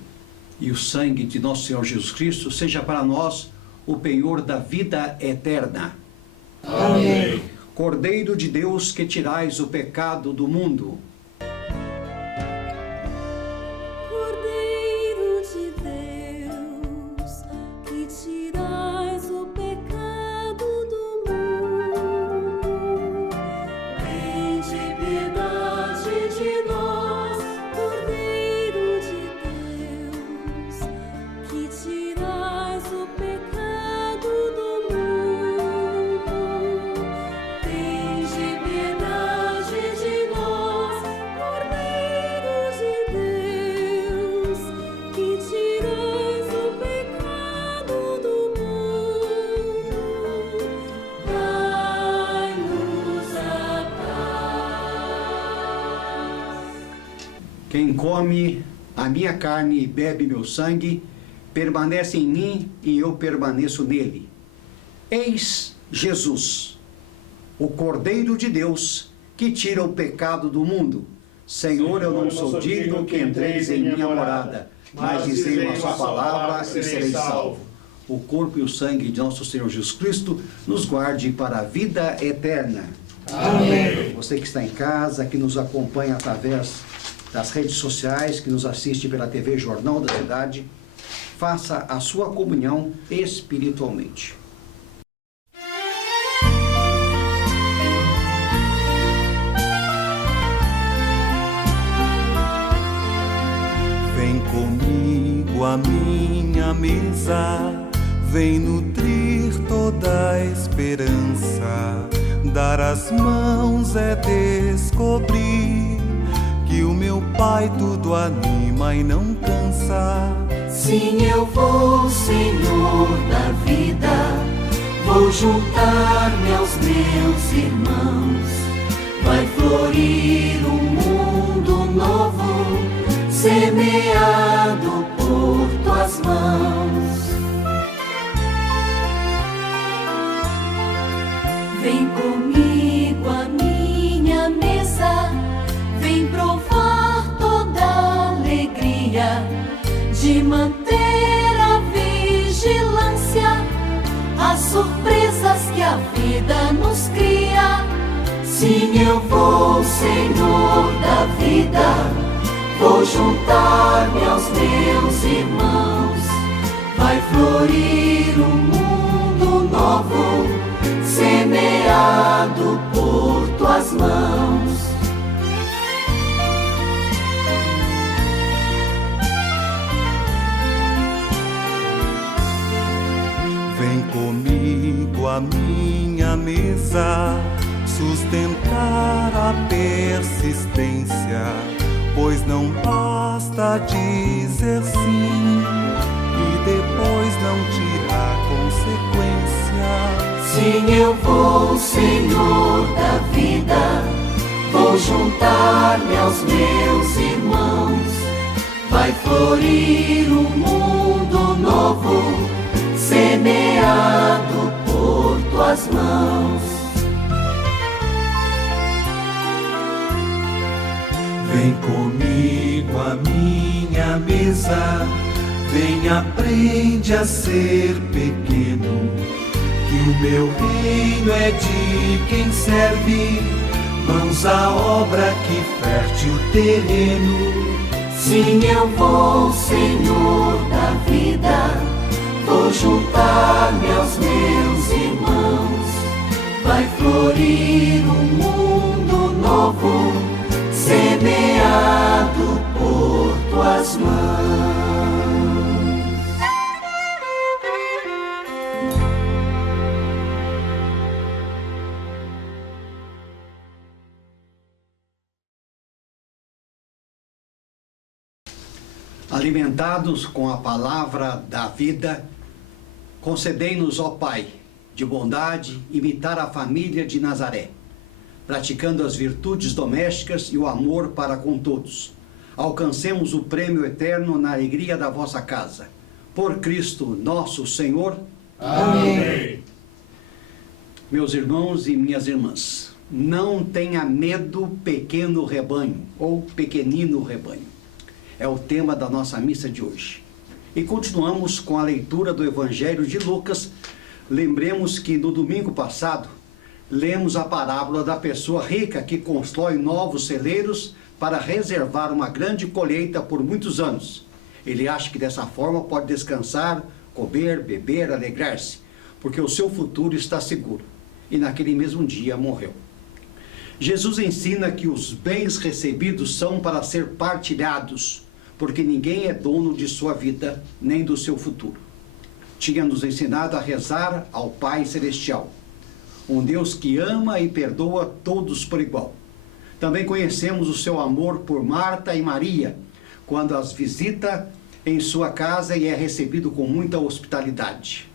e o sangue de nosso Senhor Jesus Cristo seja para nós o penhor da vida eterna. Amém. Cordeiro de Deus, que tirais o pecado do mundo. Cordeiro de Deus, que tirais o pecado do mundo, tende piedade de nós. Cordeiro de Deus, que tirais o pecado do mundo, tende piedade de nós. Cordeiro de Deus, que tirais o pecado do mundo, dai-nos a paz. Quem come a minha carne e bebe meu sangue, permanece em mim e eu permaneço nele. Eis Jesus, o Cordeiro de Deus, que tira o pecado do mundo. Senhor, eu não sou digno que entreis em minha morada, mas dizei uma só palavra e serei salvo. O corpo e o sangue de nosso Senhor Jesus Cristo nos guarde para a vida eterna. Amém. Você que está em casa, que nos acompanha através das redes sociais, que nos assiste pela TV Jornal da Cidade, faça a sua comunhão espiritualmente. Vem comigo à minha mesa, vem nutrir toda a esperança. Dar as mãos é descobrir que o meu Pai tudo anima e não cansa. Sim, eu vou, Senhor da vida, vou juntar-me aos meus irmãos. Vai florir um mundo novo, semeado por tuas mãos. Vem comigo à minha mesa, vem provar toda a alegria de manter a vigilância, as surpresas que a vida nos cria. Sim, eu vou, Senhor da vida, vou juntar-me aos meus irmãos. Vai florir um mundo novo, semeado por tuas mãos. Vem comigo à minha mesa, sustentar a persistência, pois não basta dizer sim e depois não tirar consequência. Sim, eu vou, Senhor da vida, vou juntar-me aos meus irmãos. Vai florir um mundo novo, semeado por tuas mãos. Vem comigo à minha mesa, vem aprende a ser pequeno, que o meu reino é de quem serve, mãos à obra que fértil terreno. Sim, eu vou, Senhor da vida, vou juntar-me aos meus irmãos. Vai florir um mundo novo, semeado por tuas mãos. Alimentados com a palavra da vida, concedei-nos, ó Pai, de bondade, imitar a família de Nazaré, praticando as virtudes domésticas e o amor para com todos. Alcancemos o prêmio eterno na alegria da vossa casa. Por Cristo nosso Senhor. Amém. Meus irmãos e minhas irmãs, Não tenha medo, pequeno rebanho, ou pequenino rebanho. É o tema da nossa missa de hoje. E continuamos com a leitura do Evangelho de Lucas. Lembremos que no domingo passado, lemos a parábola da pessoa rica que constrói novos celeiros para reservar uma grande colheita por muitos anos. Ele acha que dessa forma pode descansar, comer, beber, alegrar-se, porque o seu futuro está seguro. E naquele mesmo dia morreu. Jesus ensina que os bens recebidos são para ser partilhados, porque ninguém é dono de sua vida, nem do seu futuro. Tinha nos ensinado a rezar ao Pai Celestial, um Deus que ama e perdoa todos por igual. Também conhecemos o seu amor por Marta e Maria, quando as visita em sua casa e é recebido com muita hospitalidade.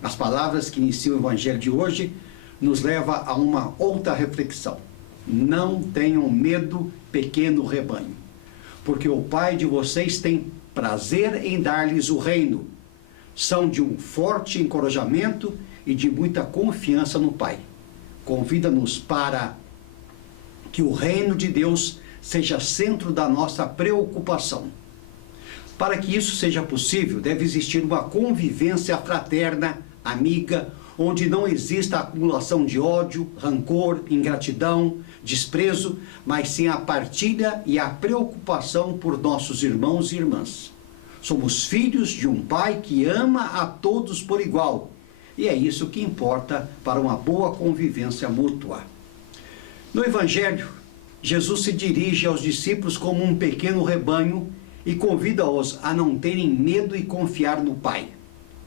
As palavras que iniciam o Evangelho de hoje nos levam a uma outra reflexão. Não tenham medo, pequeno rebanho, porque o Pai de vocês tem prazer em dar-lhes o reino. São de um forte encorajamento e de muita confiança no Pai. Convida-nos para que o reino de Deus seja centro da nossa preocupação. Para que isso seja possível, deve existir uma convivência fraterna, amiga, onde não exista acumulação de ódio, rancor, ingratidão, desprezo, mas sim a partilha e a preocupação por nossos irmãos e irmãs. Somos filhos de um Pai que ama a todos por igual, e é isso que importa para uma boa convivência mútua. No Evangelho, Jesus se dirige aos discípulos como um pequeno rebanho e convida-os a não terem medo e confiar no Pai.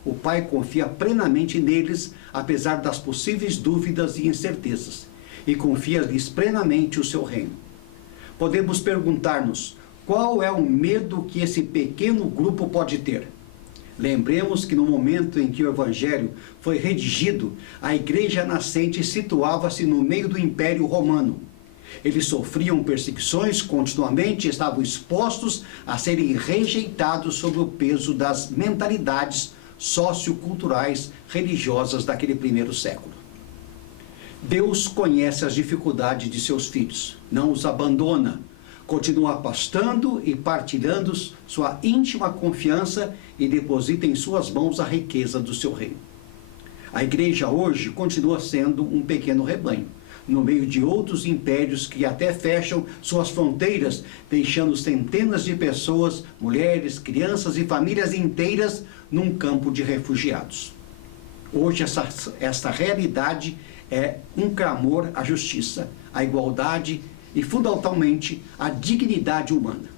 O Pai confia plenamente neles, apesar das possíveis dúvidas e incertezas, e confia-lhes plenamente o seu reino. Podemos perguntar-nos, qual é o medo que esse pequeno grupo pode ter? Lembremos que no momento em que o Evangelho foi redigido, a igreja nascente situava-se no meio do Império Romano. Eles sofriam perseguições continuamente, estavam expostos a serem rejeitados sob o peso das mentalidades socioculturais religiosas daquele primeiro século. Deus conhece as dificuldades de seus filhos, não os abandona, continua pastando e partilhando sua íntima confiança e deposita em suas mãos a riqueza do seu reino. A igreja hoje continua sendo um pequeno rebanho, no meio de outros impérios que até fecham suas fronteiras, deixando centenas de pessoas, mulheres, crianças e famílias inteiras num campo de refugiados. Hoje essa realidade é um clamor à justiça, à igualdade e fundamentalmente à dignidade humana.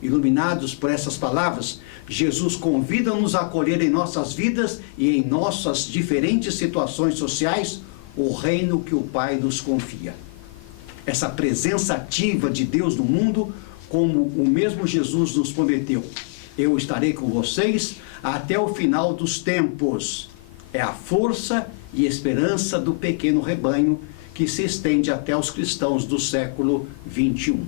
Iluminados por essas palavras, Jesus convida-nos a acolher em nossas vidas e em nossas diferentes situações sociais o reino que o Pai nos confia. Essa presença ativa de Deus no mundo, como o mesmo Jesus nos prometeu. Eu estarei com vocês até o final dos tempos. É a força e esperança do pequeno rebanho que se estende até os cristãos do século 21.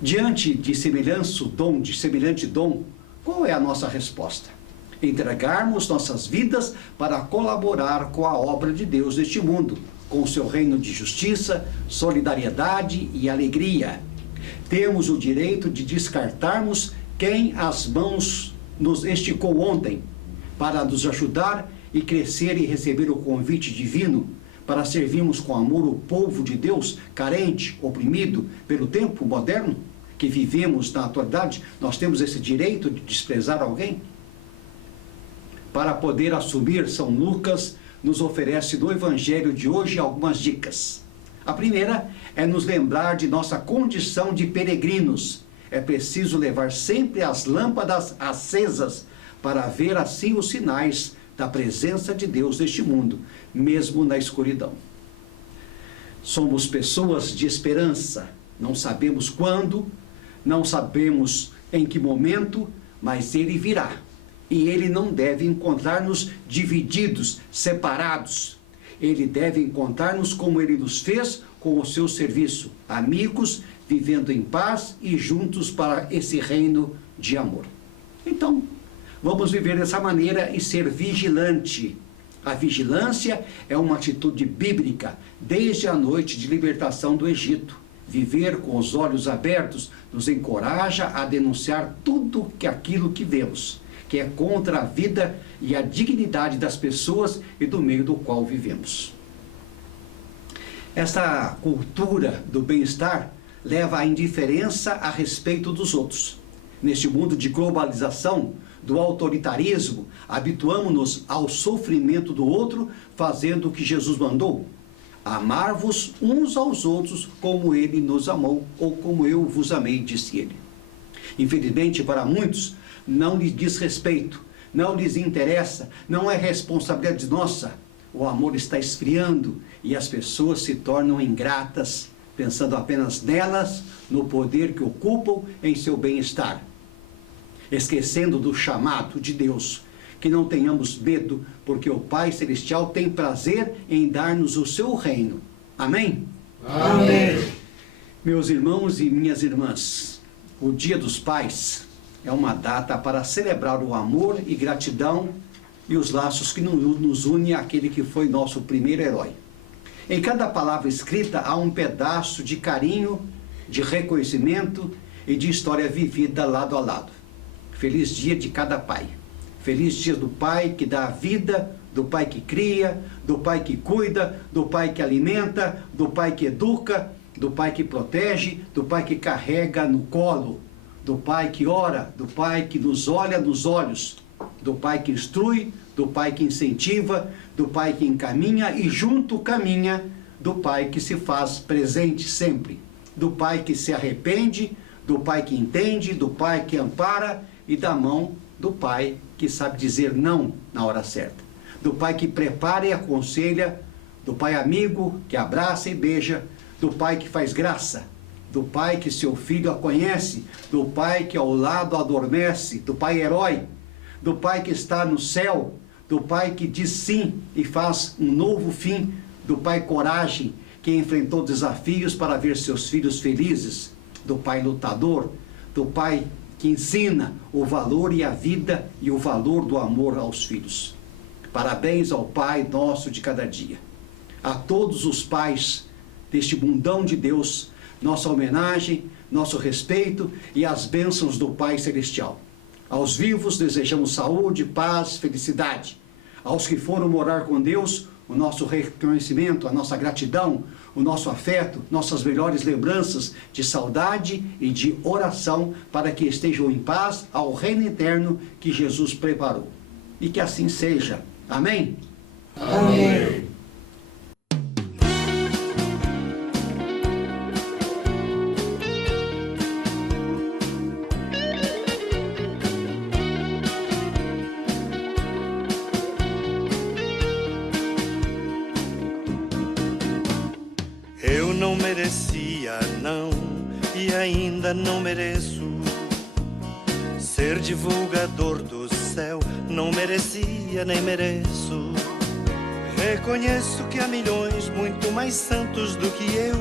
Diante de semelhante dom, qual é a nossa resposta? Entregarmos nossas vidas para colaborar com a obra de Deus neste mundo, com o seu reino de justiça, solidariedade e alegria. Temos o direito de descartarmos quem as mãos nos esticou ontem, para nos ajudar e crescer e receber o convite divino, para servirmos com amor o povo de Deus, carente, oprimido pelo tempo moderno que vivemos na atualidade. Nós temos esse direito de desprezar alguém? Para poder assumir, São Lucas nos oferece no Evangelho de hoje algumas dicas. A primeira é nos lembrar de nossa condição de peregrinos. É preciso levar sempre as lâmpadas acesas para ver assim os sinais da presença de Deus neste mundo, mesmo na escuridão. Somos pessoas de esperança, não sabemos quando, não sabemos em que momento, mas Ele virá. E Ele não deve encontrar-nos divididos, separados. Ele deve encontrar-nos como Ele nos fez com o seu serviço, amigos, vivendo em paz e juntos para esse reino de amor. Então, vamos viver dessa maneira e ser vigilante. A vigilância é uma atitude bíblica desde a noite de libertação do Egito. Viver com os olhos abertos nos encoraja a denunciar tudo aquilo que vemos, que é contra a vida e a dignidade das pessoas e do meio do qual vivemos. Essa cultura do bem-estar leva à indiferença a respeito dos outros. Neste mundo de globalização, do autoritarismo, habituamo-nos ao sofrimento do outro, fazendo o que Jesus mandou: amar-vos uns aos outros como ele nos amou, ou como eu vos amei, disse ele. Infelizmente, para muitos, não lhes diz respeito, não lhes interessa, não é responsabilidade nossa. O amor está esfriando e as pessoas se tornam ingratas, pensando apenas nelas, no poder que ocupam em seu bem-estar, esquecendo do chamado de Deus, que não tenhamos medo, porque o Pai Celestial tem prazer em dar-nos o seu reino. Amém? Amém. Meus irmãos e minhas irmãs, o Dia dos Pais é uma data para celebrar o amor e gratidão e os laços que nos unem àquele que foi nosso primeiro herói. Em cada palavra escrita há um pedaço de carinho, de reconhecimento e de história vivida lado a lado. Feliz dia de cada pai. Feliz dia do pai que dá a vida, do pai que cria, do pai que cuida, do pai que alimenta, do pai que educa, do pai que protege, do pai que carrega no colo, do pai que ora, do pai que nos olha nos olhos, do pai que instrui, do pai que incentiva, do pai que encaminha e junto caminha, do pai que se faz presente sempre, do pai que se arrepende, do pai que entende, do pai que ampara e da mão do pai que sabe dizer não na hora certa, do pai que prepara e aconselha, do pai amigo que abraça e beija, do pai que faz graça, do pai que seu filho a conhece, do pai que ao lado adormece, do pai herói, do pai que está no céu, do pai que diz sim e faz um novo fim, do pai coragem, que enfrentou desafios para ver seus filhos felizes, do pai lutador, do pai que ensina o valor e a vida e o valor do amor aos filhos. Parabéns ao Pai nosso de cada dia. A todos os pais deste mundão de Deus, nossa homenagem, nosso respeito e as bênçãos do Pai Celestial. Aos vivos desejamos saúde, paz, felicidade. Aos que foram morar com Deus, o nosso reconhecimento, a nossa gratidão, o nosso afeto, nossas melhores lembranças de saudade e de oração para que estejam em paz ao reino eterno que Jesus preparou. E que assim seja. Amém? Amém. Eu não merecia, não, e ainda não mereço ser divulgador do céu. Não merecia, nem mereço. Reconheço que há milhões muito mais santos do que eu,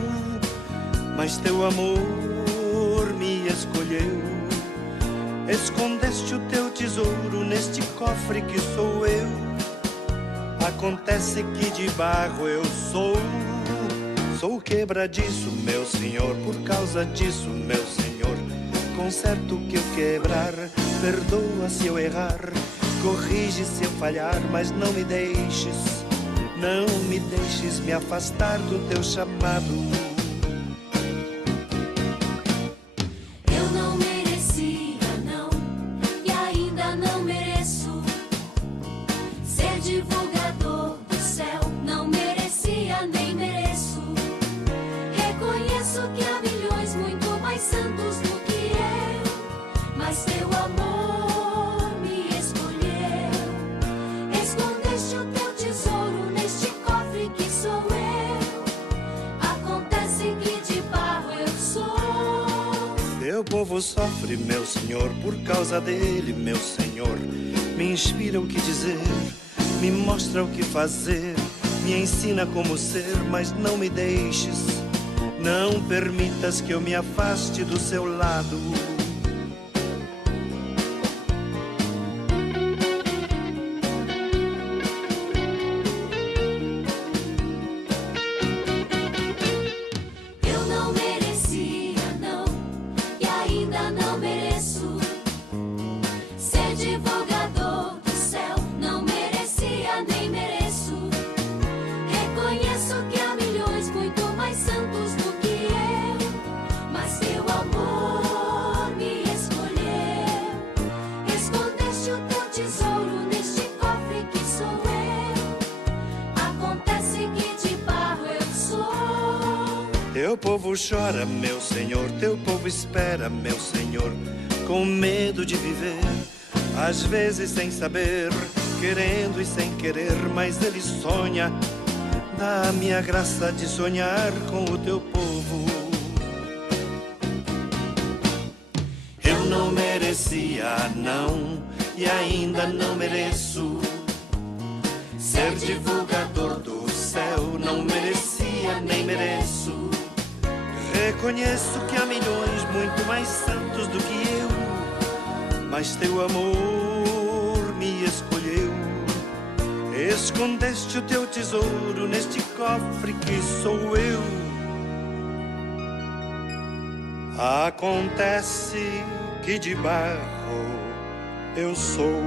mas teu amor me escolheu. Escondeste o teu tesouro neste cofre que sou eu. Acontece que de barro eu sou. Sou quebradiço, meu Senhor, por causa disso, meu Senhor. Conserto o que eu quebrar, perdoa se eu errar, corrige se eu falhar, mas não me deixes me afastar do teu chamado. Eu não merecia, não, e ainda não mereço ser divulgador do céu. Não merecia, nem mereço. Reconheço que há milhões muito mais santos do que eu, mas teu amor me escolheu. Escondeste o teu tesouro neste cofre que sou eu. Acontece que de barro eu sou. Teu povo sofre, meu Senhor, por causa dele, meu Senhor. Me inspira o que dizer, me mostra o que fazer, me ensina como ser, mas não me deixes, não permitas que eu me afaste do seu lado. Teu povo chora, meu Senhor, teu povo espera, meu Senhor, com medo de viver, às vezes sem saber, querendo e sem querer, mas ele sonha. Dá-me a graça de sonhar com o teu povo. Eu não merecia, não, e ainda não mereço ser divulgador do céu. Não merecia, nem mereço. Reconheço que há milhões muito mais santos do que eu, mas teu amor me escolheu. Escondeste o teu tesouro neste cofre que sou eu. Acontece que de barro eu sou.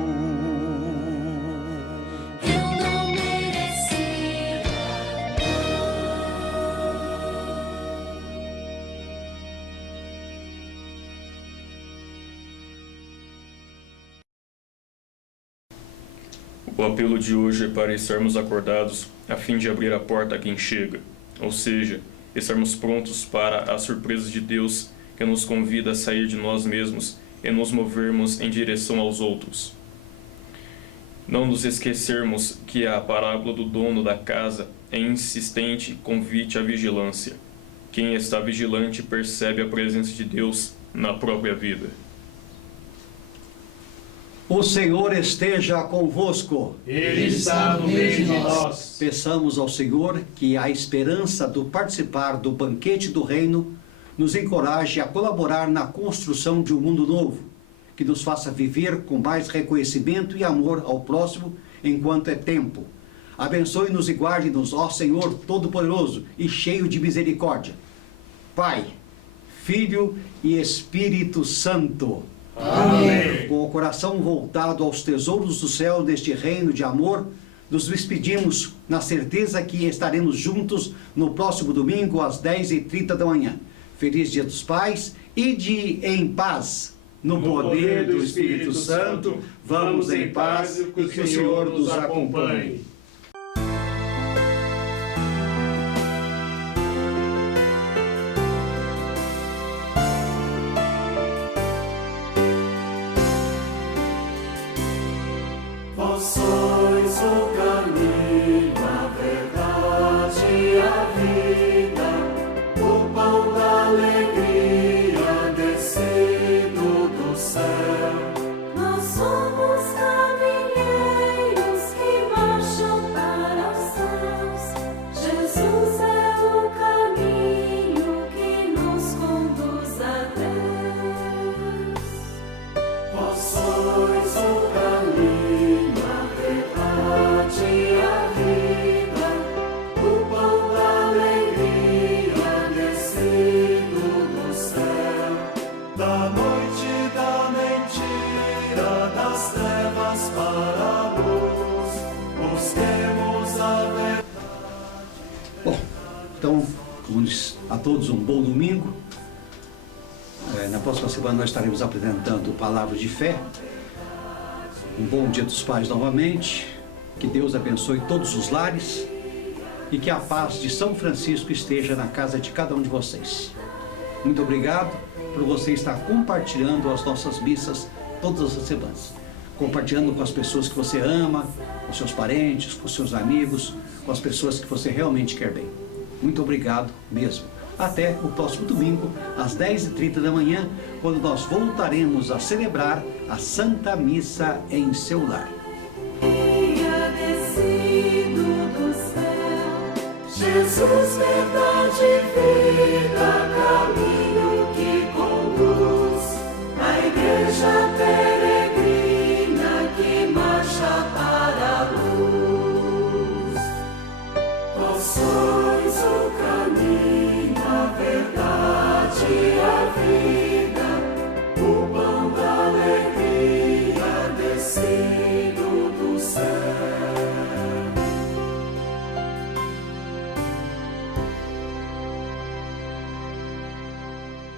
O apelo de hoje é para estarmos acordados a fim de abrir a porta a quem chega, ou seja, estarmos prontos para as surpresas de Deus que nos convida a sair de nós mesmos e nos movermos em direção aos outros. Não nos esquecermos que a parábola do dono da casa é insistente convite à vigilância. Quem está vigilante percebe a presença de Deus na própria vida. O Senhor esteja convosco. Ele está no meio de nós. Peçamos ao Senhor que a esperança do participar do banquete do reino nos encoraje a colaborar na construção de um mundo novo, que nos faça viver com mais reconhecimento e amor ao próximo enquanto é tempo. Abençoe-nos e guarde-nos, ó Senhor Todo-Poderoso e cheio de misericórdia. Pai, Filho e Espírito Santo. Amém. Com o coração voltado aos tesouros do céu deste reino de amor, nos despedimos na certeza que estaremos juntos no próximo domingo às 10h30 da manhã. Feliz Dia dos Pais e de em paz. No poder do Espírito Santo, vamos em paz e que o Senhor nos acompanhe. Vós sois o caminho, a verdade e a vida, o pão da alegria descido do céu. Nós somos caminheiros que marcham para os céus. Jesus é o caminho que nos conduz a Deus. Vós sois o caminho, da noite da mentira, das trevas para a luz, busquemos a verdade. Bom, então, como diz a todos, um bom domingo. Na próxima semana nós estaremos apresentando Palavras de Fé. Um bom Dia dos Pais novamente. Que Deus abençoe todos os lares e que a paz de São Francisco esteja na casa de cada um de vocês. Muito obrigado por você estar compartilhando as nossas missas todas as semanas. Compartilhando com as pessoas que você ama, com seus parentes, com seus amigos, com as pessoas que você realmente quer bem. Muito obrigado mesmo. Até o próximo domingo, às 10h30 da manhã, quando nós voltaremos a celebrar a Santa Missa em seu lar. Descido do céu, Jesus, verdade e vida, caminho que conduz a igreja peregrina que marcha para a luz. Vós sois o caminho.